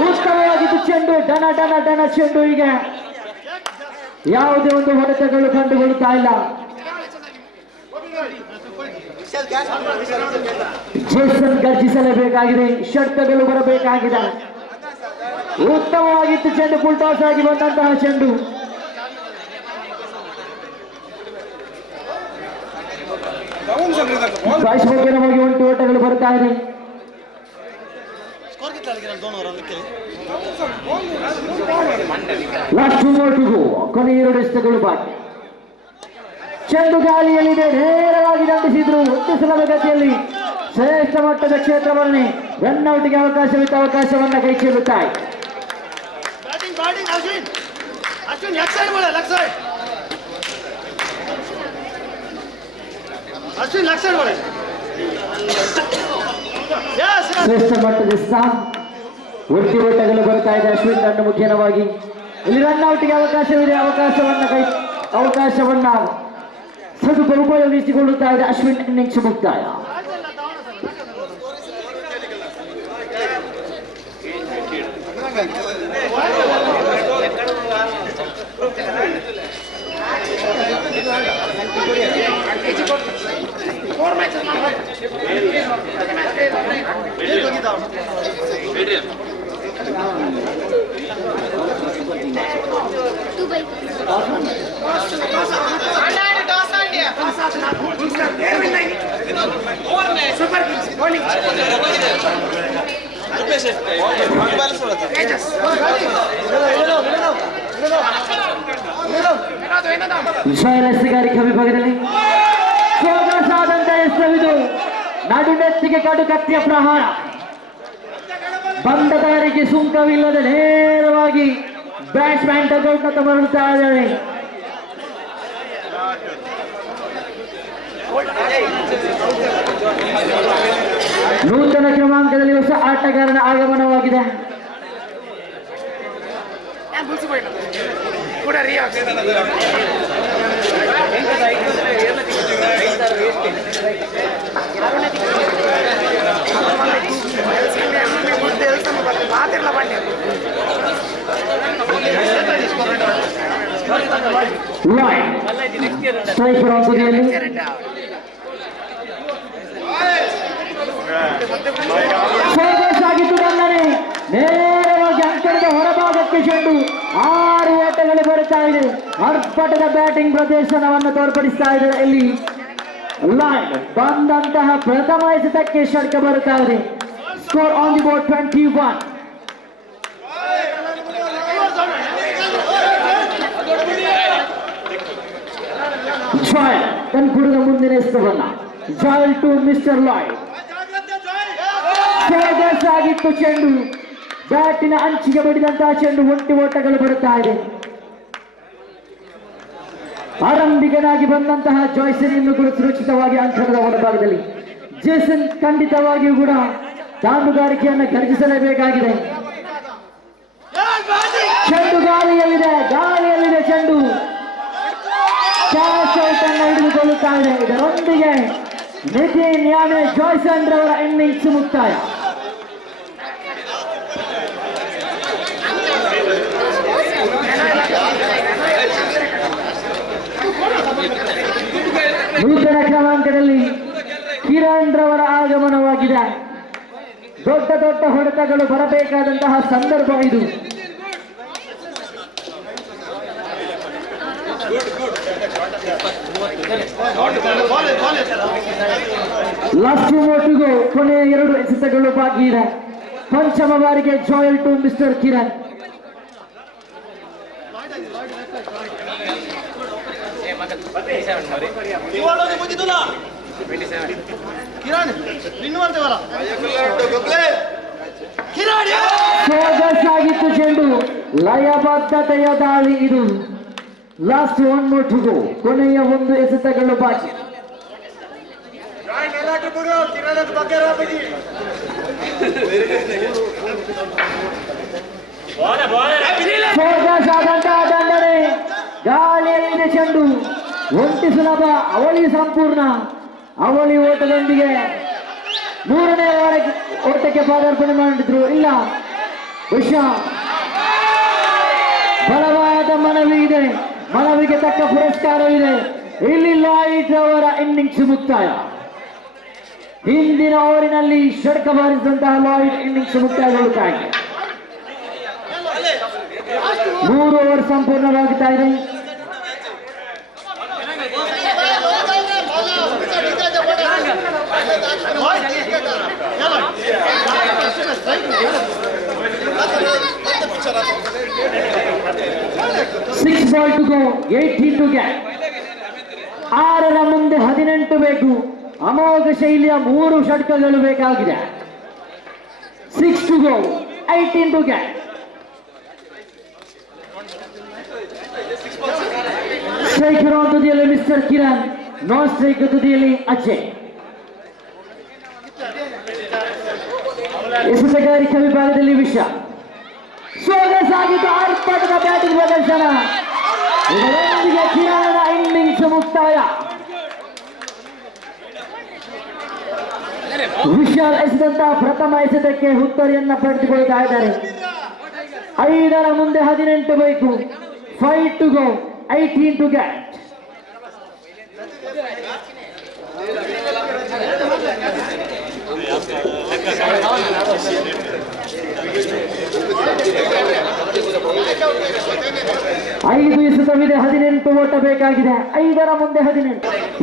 ಉತ್ತಮವಾಗಿತ್ತು ಚೆಂಡು. ಡನ ಚೆಂಡು. ಈಗ ಯಾವುದೇ ಒಂದು ಹೊಡೆತಗಳು ಕಂಡುಕೊಳ್ಳುತ್ತಾ ಇಲ್ಲ. ಜೇಸನ್ ಗರ್ಜಿಸಲೇಬೇಕಾಗಿದೆ. ಷಟ್ಕಗಳು ಬರಬೇಕಾಗಿದೆ. ಉತ್ತಮವಾಗಿತ್ತು ಚೆಂಡು. ಫುಲ್ ಟಾಸ್ ಆಗಿ ಬಂದಂತಹ ಚೆಂಡು. ಬಾಯಿಸ್ಬೋಗೇನವಾಗಿ ಒಂಟಿ ಓಟಗಳು ಬರ್ತಾ ಇದೆ. Last 2 more to go. ಕೊನೆಯ 2 ಎಸೆತಗಳು ಬಾಕಿ. ಚೆಂಡು ಗಾಳಿಯಲ್ಲಿದೆ. ನೇರವಾಗಿ ದಂಡಿಸಿದ್ರು. ಒಂಟಿ ಸುಲಭ ಗತಿಯಲ್ಲಿ ಶ್ರೇಷ್ಠ ಮಟ್ಟದ ಕ್ಷೇತ್ರವನ್ನೇ ರನ್ಔಟ್ಗೆ ಅವಕಾಶವಿತ್ತು. ಅವಕಾಶವನ್ನ ಕೈ ಚೆಲ್ಲುತ್ತಾರೆ. ಶ್ರೇಷ್ಠ ಮಟ್ಟದ ಸ್ಥಾನ. ಒಂಟಿ ಓಟಗಳು ಬರ್ತಾ ಇದೆ ಅಶ್ವಿನ್ ತಂಡ ಮುಖ್ಯವಾಗಿ. ಇಲ್ಲಿ ರನ್ಔಟ್ಗೆ ಅವಕಾಶವಿದೆ. ಅವಕಾಶವನ್ನ ಸದುಪಯೋಗಿಸಿಕೊಳ್ಳುತ್ತಾ ಇದೆ ಅಶ್ವಿನ್. ಇನ್ನಿಂಗ್ಸ್ ಮುಕ್ತಾಯ. ಎಸ್ಗಾರಿಕಾ ವಿಭಾಗದಲ್ಲಿ ಸೊಗಸಾದಂತ ಎಸವಿದು ನಡುನೆತ್ತಿಗೆ ಕಡು ಕತ್ತಿಯ ಪ್ರಹಾರ. ಬಂದ ದಾರಿಗೆ ಸುಂಕವಿಲ್ಲದೆ ನೇರವಾಗಿ ಬ್ಯಾಟ್ಸ್ಮನ್ ಡಗೌಟ್ನತ್ತ ಮರಳುತ್ತಾ ಇದ್ದಾರೆ. ನೂತನ ಕ್ರಮಾಂಕದಲ್ಲಿ ಹೊಸ ಆಟಗಾರನ ಆಗಮನವಾಗಿದೆ. ಸ್ಟ್ರೈಕರ್ ತುದಿಯಲ್ಲಿ ಸೋಗಸಾಗಿತ್ತು ಬಂದರೆ ನೇರವಾಗಿ ಅಂಕಣದ ಹೊರಭಾಗಕ್ಕೆ ಚೆಂಡು 6 ಓಟಗಳು ಬರುತ್ತಾ ಇದೆ. ಅರ್ಪಟದ ಬ್ಯಾಟಿಂಗ್ ಪ್ರದರ್ಶನವನ್ನು ತೋರ್ಪಡಿಸ್ತಾ ಇದ್ದಾರೆ. ಇಲ್ಲಿ ಲೈನ್ ಬಂದಂತಹ ಪ್ರಥಮ ಎಸೆತಕ್ಕೆ ಷಟ್ಕ ಬರುತ್ತಾ ಇದೆ. Score on the board 21. Joel ಕನ್ಕುಡದ ಮುಂದಿನ ಎಸೆತವನ್ನ ಜಾಯಲ್ ಟು ಮಿಸ್ಟರ್ ಲಾಯ್ಡ್. ಸೋಗಸಾಗಿತ್ತು ಚೆಂಡು, ಬ್ಯಾಟಿನ ಅಂಚಿಗೆ ಬಡಿದಂತಹ ಚೆಂಡು 1 ಓಟಗಳು ಬರುತ್ತಾ ಇದೆ. ಆರಂಭಿಕನಾಗಿ ಬಂದಂತಹ ಜಾಯ್ಸನ್ ಇನ್ನು ಕೂಡ ಸುರಕ್ಷಿತವಾಗಿ ಅಂಕಣದ ಹೊರಭಾಗದಲ್ಲಿ. ಜೇಸನ್ ಖಂಡಿತವಾಗಿಯೂ ಕೂಡ ತಾಂಡುಗಾರಿಕೆಯನ್ನು ಖರೀದಿಸಲೇಬೇಕಾಗಿದೆ. ಚೆಂಡು ಗಾಳಿಯಲ್ಲಿದೆ ಚೆಂಡು ಕ್ಯಾಚ್ ಔಟ್ ಅನ್ನು ಹಿಡಿದುಕೊಳ್ಳುತ್ತಾ ಇದೆ. ಇದರೊಂದಿಗೆ ನಿತಿನ್ ಯಾನೆ ಜಾಯ್ಸನ್ ರವರ ಇನ್ನಿಂಗ್ಸ್ ಮುಕ್ತಾಯ. ನೂತನ ಕ್ರಮಾಂಕದಲ್ಲಿ ಕಿರಣ್ ರವರ ಆಗಮನವಾಗಿದೆ. ದೊಡ್ಡ ದೊಡ್ಡ ಹೊಡೆತಗಳು ಬರಬೇಕಾದಂತಹ ಸಂದರ್ಭ ಇದು. ಲಾಸ್ಟ್ ಮೋಟಿಗೂ ಕೊನೆಯ 2 ಎಸೆತಗಳು ಬಾಕಿ ಇದೆ. ಪಂಚಮ ಬಾರಿಗೆ ಜಾಯಲ್ ಟು ಮಿಸ್ಟರ್ ಕಿರಣ್. ಸೋಗಸಾಗಿತ್ತು ಚೆಂಡು, ಲಯಬದ್ಧತೆಯ ದಾಳಿ ಇದು. Last 1 more to go. ಕೊನೆಯ 1 ಎಸೆತಗಳು ಬಾಕಿ. ಸೋಗಸಾದಂತಹ ದಂಡನೆ, ಗಾಳಿಯಲ್ಲಿದೆ ಚೆಂಡು, ಒಂಟಿ ಸುಲಭ, ಅವಳಿ ಸಂಪೂರ್ಣ. ಅವಳಿ ಓಟದೊಂದಿಗೆ 3ನೇ ಓಟಕ್ಕೆ ಪಾದಾರ್ಪಣೆ ಮಾಡಿದ್ರು. ಇಲ್ಲ, ಬಲವಾದ ಮನವಿ ಇದೆ, ಮನವಿಗೆ ತಕ್ಕ ಪುರಸ್ಕಾರ ಇದೆ. ಇಲ್ಲಿ ಲಾಯ್ಡ್ ಅವರ ಇನ್ನಿಂಗ್ಸ್ ಮುಕ್ತಾಯ. ಹಿಂದಿನ ಓವರಿನಲ್ಲಿ ಷಟ್ಕ ಬಾರಿಸಿದಂತಹ ಲಾಯ್ಡ್ ಇನ್ನಿಂಗ್ಸ್ ಮುಕ್ತಾಯಗೊಳ್ಳುತ್ತಾ ಇದೆ. 3 ಓವರ್ ಸಂಪೂರ್ಣವಾಗುತ್ತಾ ಇದೆ. Six ball to go, 18 to get. 6ರ ಮುಂದೆ 18 ಬೇಕು. ಅಮೋಘ ಶೈಲಿಯ 3 ಷಟ್ಕಗಳು ಬೇಕಾಗಿದೆ. 6 to go, 18 to get. Striker on ತುದಿಯಲ್ಲಿ ಮಿಸ್ಟರ್ ಕಿರಣ್, ನಾನ್ ಸ್ಟ್ರೈಕರ್ ತುದಿಯಲ್ಲಿ ಅಜಯ್. ಎಸೆತಗಾರಿಕಾ ವಿಭಾಗದಲ್ಲಿ ವಿಶಾಲ್. ಸೋಗಸಾಗಿದ್ದು ಅರ್ಪಟದ ಬ್ಯಾಟಿಂಗ್ ಪ್ರದರ್ಶನ. ಇದರೊಂದಿಗೆ ಕಿರಣನ ಇನ್ನಿಂಗ್ಸ್ ಮುಕ್ತಾಯ. ವಿಶಾಲ್ ಎಸೆದಂತಹ ಪ್ರಥಮ ಎಸೆತಕ್ಕೆ ಹುತ್ತರಿಯನ್ನ ಪಡೆದುಕೊಳ್ತಾ ಇದ್ದಾರೆ. 5ರ ಮುಂದೆ 18 ಬೇಕು. 5 to go, 18 to get. ಐದು ಎಸೆತವಿದೆ, 18 ಓಟ ಬೇಕಾಗಿದೆ. 5ರ ಮುಂದೆ 18.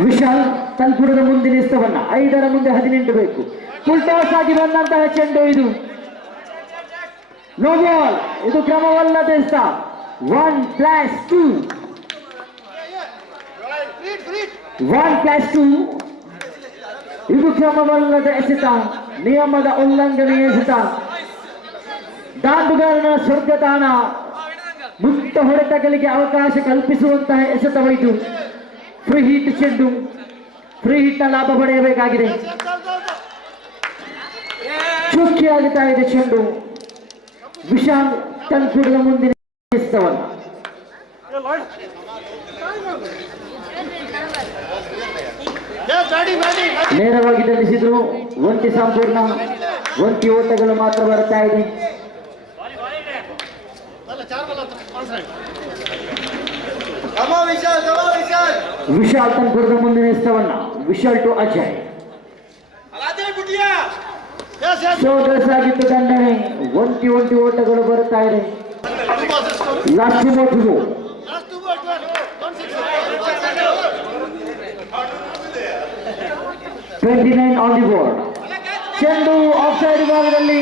ವಿಶಾಲ್ ತನ್ಪುರದ ಮುಂದಿನ ಎಸೆತವನ್ನ 5ರ ಮುಂದೆ 18 ಬೇಕು. ಫುಲ್ ಟಾಸ್ ಆಗಿ ಬಂದಂತಹ ಚೆಂಡು ಇದು. No ball. ಇದು ಕ್ರಮವಲ್ಲದೆ ಎಸೆತ. 1+2. 1+2. ಇದು ಕ್ರಮವಲ್ಲದ ಎಸೆತ, ನಿಯಮದ ಉಲ್ಲಂಘನೆ ಎಸೆತ. ದಾಂಡುಗಾರನ ಸ್ವರ್ಗತಾಣ ಮುಕ್ತ ಹೊಡೆತಗಳಿಗೆ ಅವಕಾಶ ಕಲ್ಪಿಸುವಂತಹ ಎಸೆತವೈತು. ಫ್ರೀ ಹಿಟ್ ಚೆಂಡು, ಫ್ರೀ ಹಿಟ್ ಲಾಭ ಪಡೆಯಬೇಕಾಗಿದೆ. ಚುಕ್ಕಿ ಆಗುತ್ತಾ ಇದೆ ಚೆಂಡು. ವಿಶಾಲ್ ತನ್ಕೂಡದ ಮುಂದಿನ ಎಸೆತವನ್ನು ನೇರವಾಗಿ ದಂಡಿಸಿದ್ರು. ಒಂಟಿ ಸಂಪೂರ್ಣ, ಒಂಟಿ ಓಟಗಳು ಮಾತ್ರ ಬರ್ತಾ ಇದೆ. ವಿಶಾಲ್ ತನ್ಕೂಡದ ಮುಂದಿನ ಎಸೆತವನ್ನ ವಿಶಾಲ್ ಟು ಅಜಯ್. ಸೋಗಸಾಗಿತ್ತು ದಂಡನೆ. ಒಂಟಿ ಓಟಗಳು ಬರುತ್ತಾ ಇದೆ. ಲಾಸ್ಟ್ ಮೋಟು 29 ಆನ್ ದಿ ಬೋರ್ಡ್. ಚೆಂಡು ಆಫ್ ಸೈಡ್ ವಿಭಾಗದಲ್ಲಿ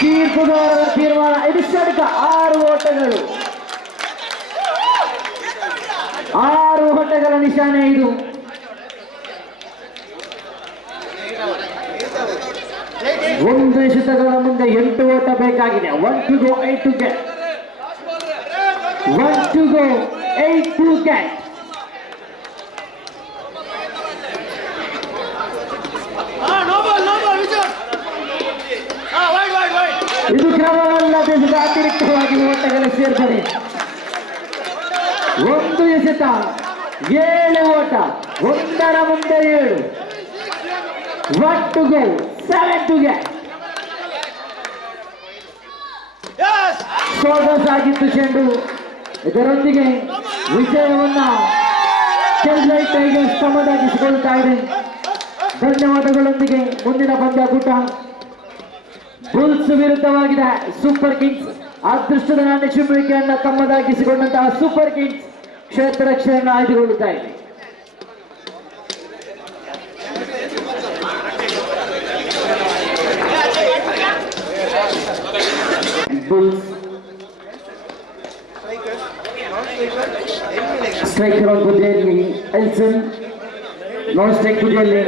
ತೀರ್ಪುಗಾರರ ತೀರ್ಮಾನ. ಇದು ಷಡ್ಕ. 6 ಓಟಗಳು, 6 ಓಟಗಳ ನಿಶಾನೆ ಇದು. ಒಂದು ಎಸೆತಗಳ ಮುಂದೆ 8 ಓಟ ಬೇಕಾಗಿದೆ. 1 to go 8 to get. 1 to go 8 to get. ಇದು ಕ್ರಮವಲ್ಲದೆ ಅತಿರಿಕ್ತವಾಗಿ ಓಟಗಳ ಸೇರ್ಪಡೆ. ಒಂದು ಎಸೆತ 7 ಓಟ, 1ರ ಮುಂದೆ 7. 1 to go 7 to get. ಸೊಗಸಾಗಿತ್ತು ಚೆಂಡು. ಇದರೊಂದಿಗೆ ವಿಜಯವನ್ನ ಚೆನ್ನೈ ಟೈಗರ್ಸ್ ತಮ್ಮದಾಗಿಸಿಕೊಳ್ತಾ ಇದೆ. ಧನ್ಯವಾದಗಳೊಂದಿಗೆ ಮುಂದಿನ ಪಂದ್ಯಾಕೂಟ ಬುಲ್ಸ್ ವಿರುದ್ಧವಾಗಿದೆ. ಸೂಪರ್ ಕಿಂಗ್ಸ್ ಅದೃಷ್ಟದ ನಾಣ್ಯ ಚಿಮ್ಮುವಿಕೆಯನ್ನ ತಮ್ಮದಾಗಿಸಿಕೊಂಡಂತಹ ಸೂಪರ್ ಕಿಂಗ್ಸ್ ಕ್ಷೇತ್ರ ರಕ್ಷಣೆಯನ್ನು ಆಯ್ದುಕೊಳ್ಳುತ್ತಾ ಇದೆ. ಬುಲ್ಸ್ ಸ್ಟ್ರೈಕರ್ ಆನ್ ತುದಿಯಲ್ಲಿ ಎಲ್ಸನ್, ನಾನ್ ಸ್ಟ್ರೈಕ್ ತುದಿಯಲ್ಲಿ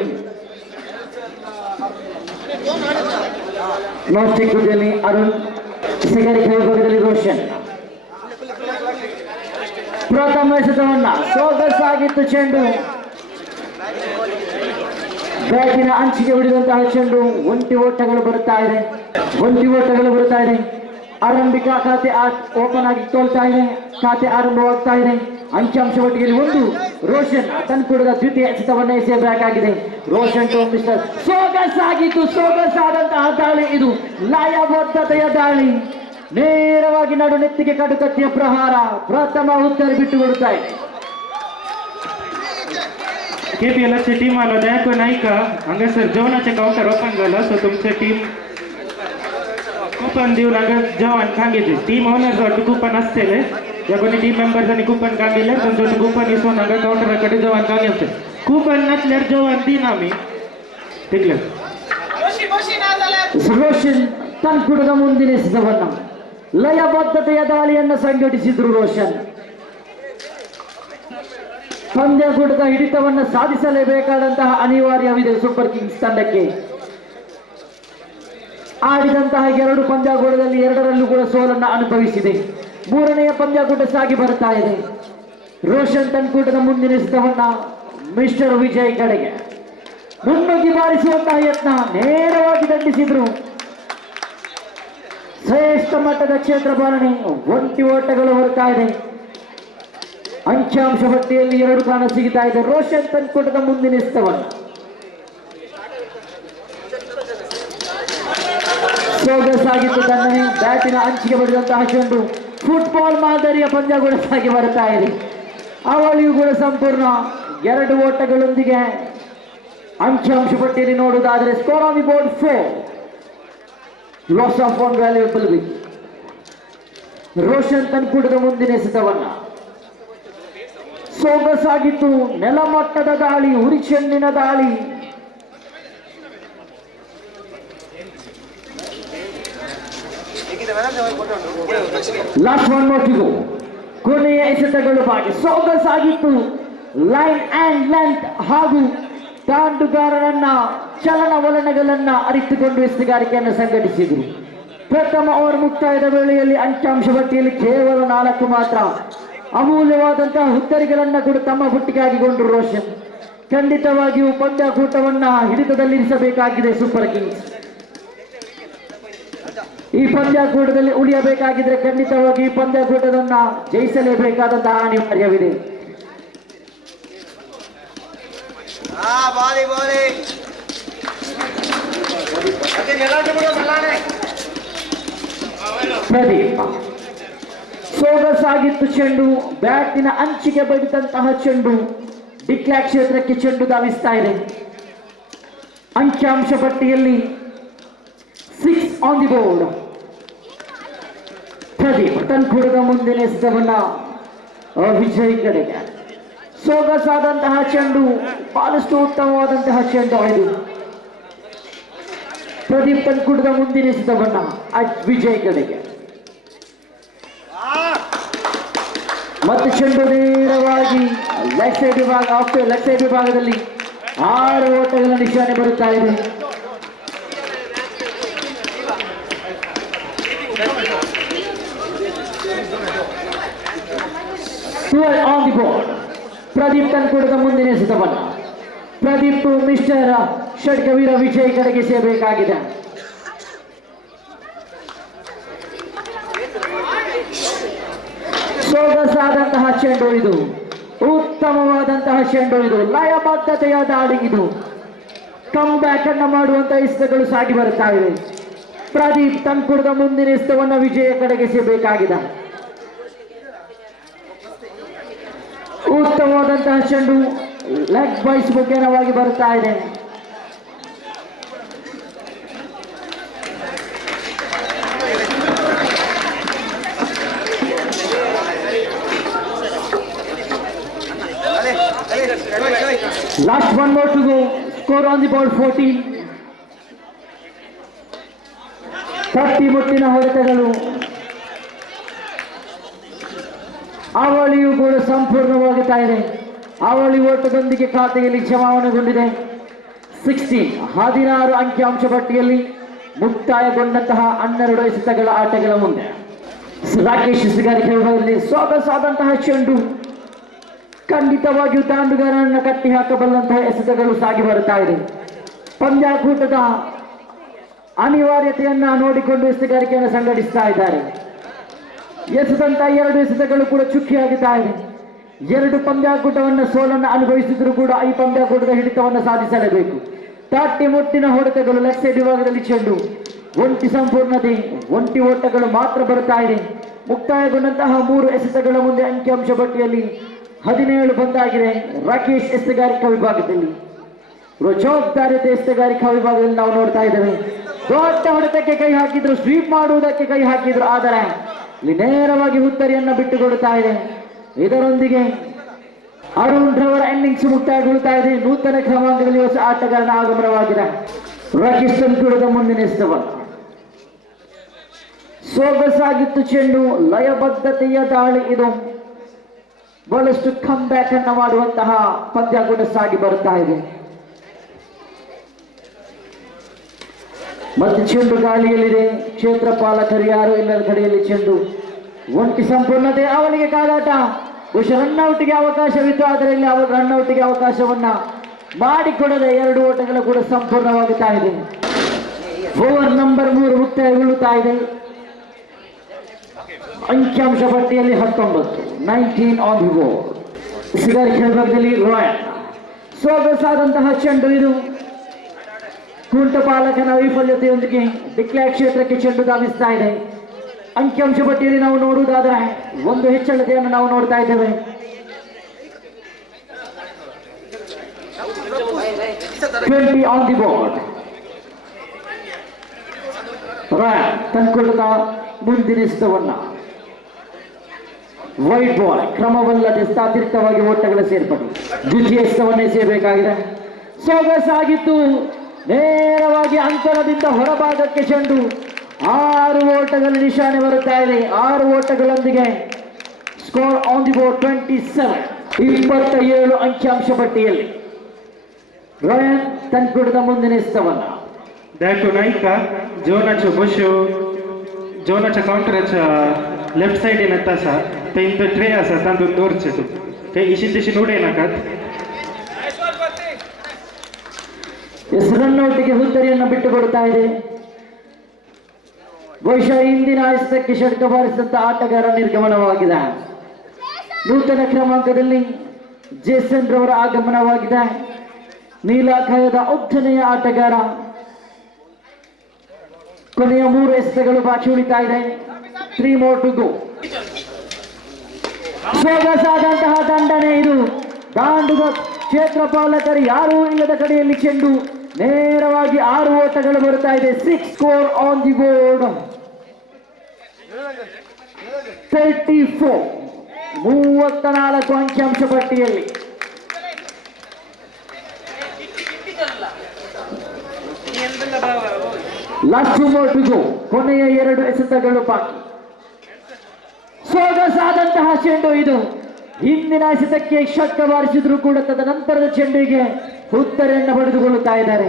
ಅರುಣ್, ಸೆಕೆಂಡ್ ವಿಭಾಗದಲ್ಲಿ ರೋಷನ್. ಪ್ರಥಮ ಎಸೆತವನ್ನ ಸೊಗಸಾಗಿತ್ತು ಚೆಂಡು. ಬ್ಯಾಟಿನ ಅಂಚಿಗೆ ಹೊಡೆದಂತಹ ಚೆಂಡು. ಒಂಟಿ ಓಟಗಳು ಬರುತ್ತಾ ಇದೆ. ಆರಂಭಿಕ ಖಾತೆ ಓಪನ್ ಆಗಿ ತೋಲ್ತಾ ಇದೆ. ಖಾತೆ ಆರಂಭವಾಗ್ತಾ ಇದೆ. ಅಂಕಿಅಂಶ ಒಟ್ಟಿಗೆ 1. ರೋಷನ್ ತನ್ಕೂಡದ ದ್ವಿತೀಯ ಎಸೆತವನ್ನ ಎಸೆಯಬೇಕಾಗಿದೆ. Roshan to mister. ಸೊಗಸಾದಂತಹ ದಾಳಿ ಇದು. ಲಯಬದ್ಧತೆಯ ದಾಳಿ. ನೇರವಾಗಿ ನಡು ನೆತ್ತಿಗೆ ಕಟುಕತ್ತಿಯ ಪ್ರಹಾರ. ಪ್ರಥಮ ಉತ್ತರ ಬಿಟ್ಟುಕೊಡುತ್ತಾ ಇದೆ. KPL टीम आला द्याको नाही का? हांगा सर जेवणाचे काउंटर ओपन झालं, सो तुमचे टीम कुपन देऊ लागत. जेवण सांगितले टीम ओनर्स वाटतं कुपन असतेले. या कोणी टीम मेंबर्सांनी कुपन काढलेले तुमचं कुपन इसवून हांगा काउंटराकडे जेवण काढले. कुपन नसल्यावर जेवण दिन आम्ही तिकले. ರೋಷನ್ ತನ್ಕೂಡದ ಮುಂದಿನ ಎಸೆತವನ್ನ ಲಯಬದ್ಧತೆಯ ದಾಳಿಯನ್ನು ಸಂಘಟಿಸಿದ್ರು. ರೋಷನ್ ಪಂದ್ಯಕೂಟದ ಹಿಡಿತವನ್ನು ಸಾಧಿಸಲೇಬೇಕಾದಂತಹ ಅನಿವಾರ್ಯವಿದೆ ಸೂಪರ್ ಕಿಂಗ್ಸ್ ತಂಡಕ್ಕೆ. ಆಡಿದಂತಹ 2 ಪಂದ್ಯಕೂಟದಲ್ಲಿ 2ರಲ್ಲೂ ಕೂಡ ಸೋಲನ್ನು ಅನುಭವಿಸಿದೆ. 3ನೆಯ ಪಂದ್ಯಕೂಟ ಸಾಗಿ ಬರ್ತಾ ಇದೆ. ರೋಷನ್ ತನ್ಕೂಟದ ಮುಂದಿನ ಎಸೆತವನ್ನ ಮಿಸ್ಟರ್ ವಿಜಯ್ ಕಡೆಗೆ ಮುನ್ನುಗ್ಗಿ ಬಾರಿಸುವಂತಹ ಯತ್ನ. ನೇರವಾಗಿ ದಂಡಿಸಿದ್ರು. ಶ್ರೇಷ್ಠ ಮಟ್ಟದ ಕ್ಷೇತ್ರ ಪಾಲನೆ. ಒಂಟಿ ಓಟಗಳು ಬರ್ತಾ ಇದೆ. ಅಂಕಿಅಂಶ ಪಟ್ಟಿಯಲ್ಲಿ 2 ಕಾಣ ಸಿಗ್ತಾ ಇದೆ. ರೋಷನ್ ತನ್ಕೂಟದ ಮುಂದಿನ ಎಸೆತವನ್ನು ಸೊಗಸಾಗಿತ್ತು ದಂಡನೆ. ಬ್ಯಾಟಿನ ಅಂಚಿಗೆ ಬಡಿದಂತಹ ಚೆಂಡು. ಫುಟ್ಬಾಲ್ ಮಾದರಿಯ ಪಂದ್ಯಗಳು ಸಾಗಿ ಬರ್ತಾ ಇದೆ. ಅವಳಿಯೂ ಕೂಡ ಸಂಪೂರ್ಣ 2 ಓಟಗಳೊಂದಿಗೆ ಅಂಕಿಅಂಶ ಪಟ್ಟಿಯಲ್ಲಿ ನೋಡುವುದಾದರೆ score on the board 4. Loss of 1 valuable wicket. Roshan ತನ್ಕೂಟದ ಮುಂದಿನ ಎಸೆತವನ್ನ ಸೊಗಸಾಗಿತ್ತು. ನೆಲಮಟ್ಟದ ದಾಳಿ, ಉರಿಚೆಂಡಿನ ದಾಳಿ. Last one more to go. ಕೊನೆಯ ಎಸೆತಗಳು ಬಾಕಿ. ಸೊಗಸಾಗಿತ್ತು. ಲೈನ್ ಅಂಡ್ ಲೆಂತ್ ಹಾಗೂ ತಾಂಡುಗಾರರನ್ನ ಚಲನವಲನಗಳನ್ನ ಅರಿತುಕೊಂಡು ಎಸೆಗಾರಿಕೆಯನ್ನು ಸಂಘಟಿಸಿದರು. ಪ್ರಥಮ ಓವರ್ ಮುಕ್ತಾಯದ ವೇಳೆಯಲ್ಲಿ ಅಂಕಿಅಂಶ ಪಟ್ಟಿಯಲ್ಲಿ ಕೇವಲ 4 ಮಾತ್ರ. ಅಮೂಲ್ಯವಾದಂತಹ ಉತ್ತರಿಗಳನ್ನ ಕೂಡ ತಮ್ಮ ಬುಟ್ಟಿಗೆ ಹಾಕಿಕೊಂಡರು ರೋಷನ್. ಖಂಡಿತವಾಗಿಯೂ ಪಂದ್ಯಾಕೂಟವನ್ನ ಹಿಡಿತದಲ್ಲಿರಿಸಬೇಕಾಗಿದೆ ಸೂಪರ್ ಕಿಂಗ್ಸ್. ಈ ಪಂದ್ಯಾಕೂಟದಲ್ಲಿ ಉಳಿಯಬೇಕಾಗಿದ್ರೆ ಖಂಡಿತವಾಗಿ ಈ ಪಂದ್ಯಾಕೂಟವನ್ನ ಜಯಿಸಲೇಬೇಕಾದಂತಹ ಅನಿವಾರ್ಯವಿದೆ. ಪ್ರದೀಪ್ ಸೊಗಸಾಗಿತ್ತು ಚೆಂಡು. ಬ್ಯಾಟಿನ ಅಂಚಿಗೆ ಬಡಿದಂತಹ ಚೆಂಡು ಡಿಕ್ಲಾಕ್ ಕ್ಷೇತ್ರಕ್ಕೆ ಚೆಂಡು ಧಾವಿಸ್ತಾ ಇದೆ. ಅಂಕಿಅಂಶ ಪಟ್ಟಿಯಲ್ಲಿ 6 ಆನ್ ದಿ ಬೋರ್ಡ್. ಪ್ರದೀಪ್ ತನ್ಕೂಡದ ಮುಂದಿನ ಎಸೆತವನ್ನ ವಿಜಯ್ ಕಡೆಗೆ. ಸೊಗಸಾದಂತಹ ಚೆಂಡು, ಬಹಳಷ್ಟು ಉತ್ತಮವಾದಂತಹ ಚೆಂಡು ಇದು. ಪ್ರದೀಪ್ ತನ್ಕೂಡದ ಮುಂದಿನ ಎಸೆತವನ್ನ ವಿಜಯ್ ಕಡೆಗೆ. ಮತ್ತು ಚೆಂಡು ನೇರವಾಗಿ ಲೆಗ್ ಸೈಡ್ ವಿಭಾಗ, ಲೆಗ್ ಸೈಡ್ ವಿಭಾಗದಲ್ಲಿ 6 ಓಟಗಳ ನಿಶಾನೆ ಬರುತ್ತಾ ಇದೆ. On the board. ಪ್ರದೀಪ್ ತನ್ಕೂಡದ ಮುಂದಿನ ಎಸೆತವನ್ನ ಪ್ರದೀಪ್ ಮಿಸ್ಟರ್ ಷಡ್ಗವೀರ ವಿಜಯ್ ಕಡೆಗೆ ಸೇರಬೇಕಾಗಿದೆ. ಸೊಗಸಾದಂತಹ ಚೆಂಡು ಇದು, ಉತ್ತಮವಾದಂತಹ ಚೆಂಡು ಇದು, ಲಯಬದ್ಧತೆಯ ದಾಳಿ ಇದು. ಕಮ್ ಬ್ಯಾಕ್ ಅನ್ನ ಮಾಡುವಂತಹ ಎಸೆತಗಳು ಸಾಗಿ ಬರುತ್ತಾ ಇವೆ. ಪ್ರದೀಪ್ ತನ್ಕೂಡದ ಮುಂದಿನ ಎಸೆತವನ್ನ ವಿಜಯ ಕಡೆಗೆ ಸೇರಬೇಕಾಗಿದೆ. ಉತ್ತಮವಾದಂತಹ ಚೆಂಡು ಲೆಗ್ ಬೈಸ್ ಮುಖೇನವಾಗಿ ಬರುತ್ತಾ ಇದೆ. Last one more to go. Score on the board 14. 30 ಮುಟ್ಟಿನ ಹೊಡೆತಗಳು. ಅವಳಿಯು ಕೂಡ ಸಂಪೂರ್ಣವಾಗುತ್ತಾ ಇದೆ. ಅವಳಿ ಓಟದೊಂದಿಗೆ ಖಾತೆಯಲ್ಲಿ ಜಮಾವಣೆಗೊಂಡಿದೆ. 16 ಅಂಕಿಅಂಶ ಪಟ್ಟಿಯಲ್ಲಿ ಮುಕ್ತಾಯಗೊಂಡಂತಹ 12 ಎಸೆತಗಳ ಆಟಗಳ ಮುಂದೆ ರಾಕೇಶ್ ಎಸೆಗಾರಿಕೆ ವಿಭಾಗದಲ್ಲಿ ಸೊಗಸಾದಂತಹ ಚೆಂಡು, ಖಂಡಿತವಾಗಿಯೂ ತಾಂಡುಗಾರನನ್ನು ಕಟ್ಟಿ ಹಾಕಬಲ್ಲಂತಹ ಎಸೆತಗಳು ಸಾಗಿ ಬರುತ್ತಾ ಇದೆ. ಪಂದ್ಯಾಕೂಟದ ಅನಿವಾರ್ಯತೆಯನ್ನ ನೋಡಿಕೊಂಡು ಎಸೆಗಾರಿಕೆಯನ್ನು ಸಂಘಟಿಸ್ತಾ ಇದ್ದಾರೆ. ಎಸೆದಂತ 2 ಎಸೆತಗಳು ಕೂಡ ಚುಕ್ಕಿಯಾಗುತ್ತಾ ಇದೆ. 2 ಪಂದ್ಯಾಕೂಟವನ್ನು ಸೋಲನ್ನು ಅನುಭವಿಸಿದ್ರು ಕೂಡ ಈ ಪಂದ್ಯಾಕೂಟದ ಹಿಡಿತವನ್ನು ಸಾಧಿಸಲೇಬೇಕು. 30 ಮುಟ್ಟಿನ ಹೊಡೆತಗಳು. ಲೆಗ್ ಸೈಡ್ ವಿಭಾಗದಲ್ಲಿ ಚೆಂಡು, ಒಂಟಿ ಸಂಪೂರ್ಣತೆ, ಒಂಟಿ ಓಟಗಳು ಮಾತ್ರ ಬರುತ್ತಾ ಇದೆ. ಮುಕ್ತಾಯಗೊಂಡಂತಹ 3 ಎಸೆತಗಳ ಮುಂದೆ ಅಂಕಿಅಂಶ ಪಟ್ಟಿಯಲ್ಲಿ 17 ಬಂದಾಗಿದೆ. ರಾಕೇಶ್ ಎಸೆಗಾರಿಕಾ ವಿಭಾಗದಲ್ಲಿ, ಜವಾಬ್ದಾರಿಯುತ ಎಸೆಗಾರಿಕಾ ವಿಭಾಗದಲ್ಲಿ ನಾವು ನೋಡ್ತಾ ಇದ್ದೇವೆ. ದೊಡ್ಡ ಹೊಡೆತಕ್ಕೆ ಕೈ ಹಾಕಿದ್ರು, ಸ್ವೀಪ್ ಮಾಡುವುದಕ್ಕೆ ಕೈ ಹಾಕಿದ್ರು, ಆದರೆ ಇಲ್ಲಿ ನೇರವಾಗಿ ಉತ್ತರಿಯನ್ನ ಬಿಟ್ಟುಕೊಡುತ್ತಾ ಇದೆ. ಇದರೊಂದಿಗೆ ಅರುಣ್ ರವರ ಇನ್ನಿಂಗ್ಸ್ ಮುಕ್ತಾಯಗೊಳ್ಳುತ್ತಾ ಇದೆ. ನೂತನ ಕ್ರಮಾಂಕದಲ್ಲಿ ಹೊಸ ಆಟಗಾರನ ಆಗಮನವಾಗಿದೆ. ರಾಕೇಶ್ ತನ್ಕೂಡದ ಮುಂದಿನ ಎಸೆತವನ್ನ. ಸೊಗಸಾಗಿತ್ತು ಚೆಂಡು, ಲಯಬದ್ಧತೆಯ ದಾಳಿ ಇದು. ಬಹಳಷ್ಟು ಕಮ್ ಬ್ಯಾಕ್ ಅನ್ನ ಮಾಡುವಂತಹ ಪಂದ್ಯಾಕೂಟ ಸಾಗಿ ಬರುತ್ತಾ ಇದೆ. ಮತ್ತು ಚೆಂಡು ಗಾಳಿಯಲ್ಲಿದೆ. ಕ್ಷೇತ್ರ ಪಾಲಕರು ಯಾರು ಇಲ್ಲದ ಕಡೆಯಲ್ಲಿ ಚೆಂಡು, ಒಂಟಿ ಸಂಪೂರ್ಣತೆ. ಅವಳಿಗೆ ಕಾದಾಟ, ಬಹುಶಃ ರನ್ಔಟ್ಗೆ ಅವಕಾಶವಿತ್ತು, ಆದರೆ ಇಲ್ಲಿ ರನ್ಔಟ್ಗೆ ಅವಕಾಶವನ್ನ ಮಾಡಿಕೊಡದೆ 2 ಓಟಗಳು ಕೂಡ ಸಂಪೂರ್ಣವಾಗುತ್ತಾ ಇದೆ. ಓವರ್ ನಂಬರ್ 3 ಮುಕ್ತಾಯಗೊಳ್ಳುತ್ತಾ ಇದೆ. ಅಂಕಿಅಂಶ ಪಟ್ಟಿಯಲ್ಲಿ 19 ಆನ್ ದಿ ಬೋರ್ಡ್. ಎಸೆಗಾರಿಕೆ ವಿಭಾಗದಲ್ಲಿ ರಾಯಲ್. ಸೊಗಸಾದಂತಹ ಚೆಂಡು ಇದು. ಕುಂಟಪಾಲಕನ ವೈಫಲ್ಯತೆಯೊಂದಿಗೆ ಡಿಕ್ಲಾಕ್ ಕ್ಷೇತ್ರಕ್ಕೆ ಚೆಂಡು ಧಾವಿಸ್ತಾ ಇದೆ. ಅಂಕಿಅಂಶ ಪಟ್ಟಿಯಲ್ಲಿ ನಾವು ನೋಡುವುದಾದರೆ 1 ಹೆಚ್ಚಳತೆಯನ್ನು ನಾವು ನೋಡ್ತಾ ಇದ್ದೇವೆ. 20 ಆನ್ ದಿ ಬೋರ್ಡ್. ರಾಯಲ್ ತನ್ಕೂಡದ ಮುಂದಿನ ಎಸೆತವನ್ನ ವೈಟ್ ಬಾಲ್ ಕ್ರಮವಲ್ಲದೆ ಸ್ಥಾಪಿತವಾಗಿ ಓಟಗಳ ಸೇರ್ಪಡೆ. ದ್ವಿತೀಯ ಎಸೆತವನ್ನೇ ಸೇರಬೇಕಾಗಿದೆ. ಸೊಗಸಾಗಿತ್ತು. ನೇರವಾಗಿ ಅಂತರದಿಂದ ಹೊರಭಾಗಕ್ಕೆ ಚೆಂಡು, 6 ಓಟಗಳು ನಿಶಾನೆ ಬರುತ್ತಾ ಇದೆ. 6 ಓಟಗಳೊಂದಿಗೆ ಸ್ಕೋರ್ ಆನ್ ದಿ ಬೋರ್ಡ್ 27 ಅಂಕಿಅಂಶ ಪಟ್ಟಿಯಲ್ಲಿ ರಯನ್ ತನ್ಕುಡದ ಮುಂದಿನ ಸ್ಥಾನ. Dato naika jonacho bushu jonacha counter acha left side in atasa te into tray asa tandu dorchetu te ishindishi node nakat run ಔಟ್ಗೆ ಹುದ್ದರಿಯನ್ನು ಬಿಟ್ಟುಕೊಡ್ತಾ ಇದೆ. ಬಹುಶಃ ಹಿಂದಿನ ಎಸೆತಕ್ಕೆ ಷಟ್ಕ ಬಾರಿಸಿದಂತ ಆಟಗಾರ ನಿರ್ಗಮನವಾಗಿದೆ. ನೂತನ ಕ್ರಮಾಂಕದಲ್ಲಿ ಜೇಸನ್ ರವರ ಆಗಮನವಾಗಿದೆ. ನೀಲಾಖಾಯದ ಉದ್ದನೆಯ ಆಟಗಾರ. ಕೊನೆಯ 3 ಎಸೆತಗಳು ಬಾಕಿ ಉಳಿತಾ ಇದೆ. 3 more to go. ಸೊಗಸಾದಂತಹ ದಂಡನೆ ಇದು. ದಾಂಡುಗ ಕ್ಷೇತ್ರಪಾಲಕರು ಯಾರೂ ಇಲ್ಲದ ಕಡೆಯಲ್ಲಿ ಚೆಂಡು ನೇರವಾಗಿ 6 ಓಟಗಳು ಬರ್ತಾ ಇದೆ. 6 ಸ್ಕೋರ್ ಆನ್ ದಿ ಬೋರ್ಡ್ 34 ಅಂಕಿಅಂಶ ಪಟ್ಟಿಯಲ್ಲಿ. Last 2 more to go. ಕೊನೆಯ 2 ಎಸೆತಗಳು ಬಾಕಿ. ಸೊಗಸಾದಂತಹ ಚೆಂಡು ಇದು. ಹಿಂದಿನ ಎಸೆತಕ್ಕೆ ಷಟ್ಕ ಬಾರಿಸಿದ್ರು ಕೂಡ ತದನಂತರದ ಚೆಂಡಿಗೆ ಉತ್ತರೆಯನ್ನು ಪಡೆದುಕೊಳ್ಳುತ್ತಾ ಇದ್ದಾರೆ.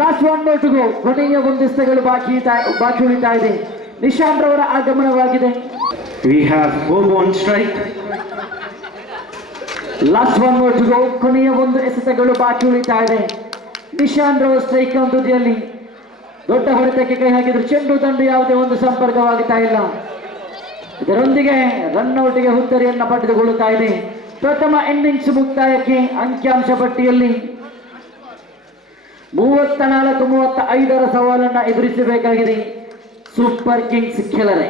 Last 1 more to go. ಕೊನೆಯ 1 ಎಸೆತಗಳು ಬಾಕಿ ಉಳಿತಾ ಇದೆ. ನಿಶಾಂತ್ ರವರ ಆಗಮನವಾಗಿದೆ. we have Bobo on strike. Last 1 more to go. ಕೊನೆಯ 1 ಎಸೆತಗಳು ಬಾಕಿ ಉಳಿತಾ ಇದೆ. ನಿಶಾಂತ್ ರವರ ಸ್ಟ್ರೈಕ್ ತುದಿಯಲ್ಲಿ ದೊಡ್ಡ ಹೊಡೆತಕ್ಕೆ ಕೈ ಹಾಕಿದ್ರು. ಚೆಂಡು ದಂಡು ಯಾವುದೇ ಒಂದು ಸಂಪರ್ಕವಾಗುತ್ತಾ ಇಲ್ಲ. ಇದರೊಂದಿಗೆ ರನ್ಔಟ್ಗೆ ಹುತ್ತರಿಯನ್ನು ಪಡೆದುಕೊಳ್ಳುತ್ತಾ ಇದೆ. ಪ್ರಥಮ ಇನ್ನಿಂಗ್ಸ್ ಮುಕ್ತಾಯಕ್ಕೆ ಅಂಕಿಅಂಶ ಪಟ್ಟಿಯಲ್ಲಿ 34-35 ಸವಾಲನ್ನು ಎದುರಿಸಬೇಕಾಗಿದೆ ಸೂಪರ್ ಕಿಂಗ್ಸ್ ಗೆಲ್ಲರೆ.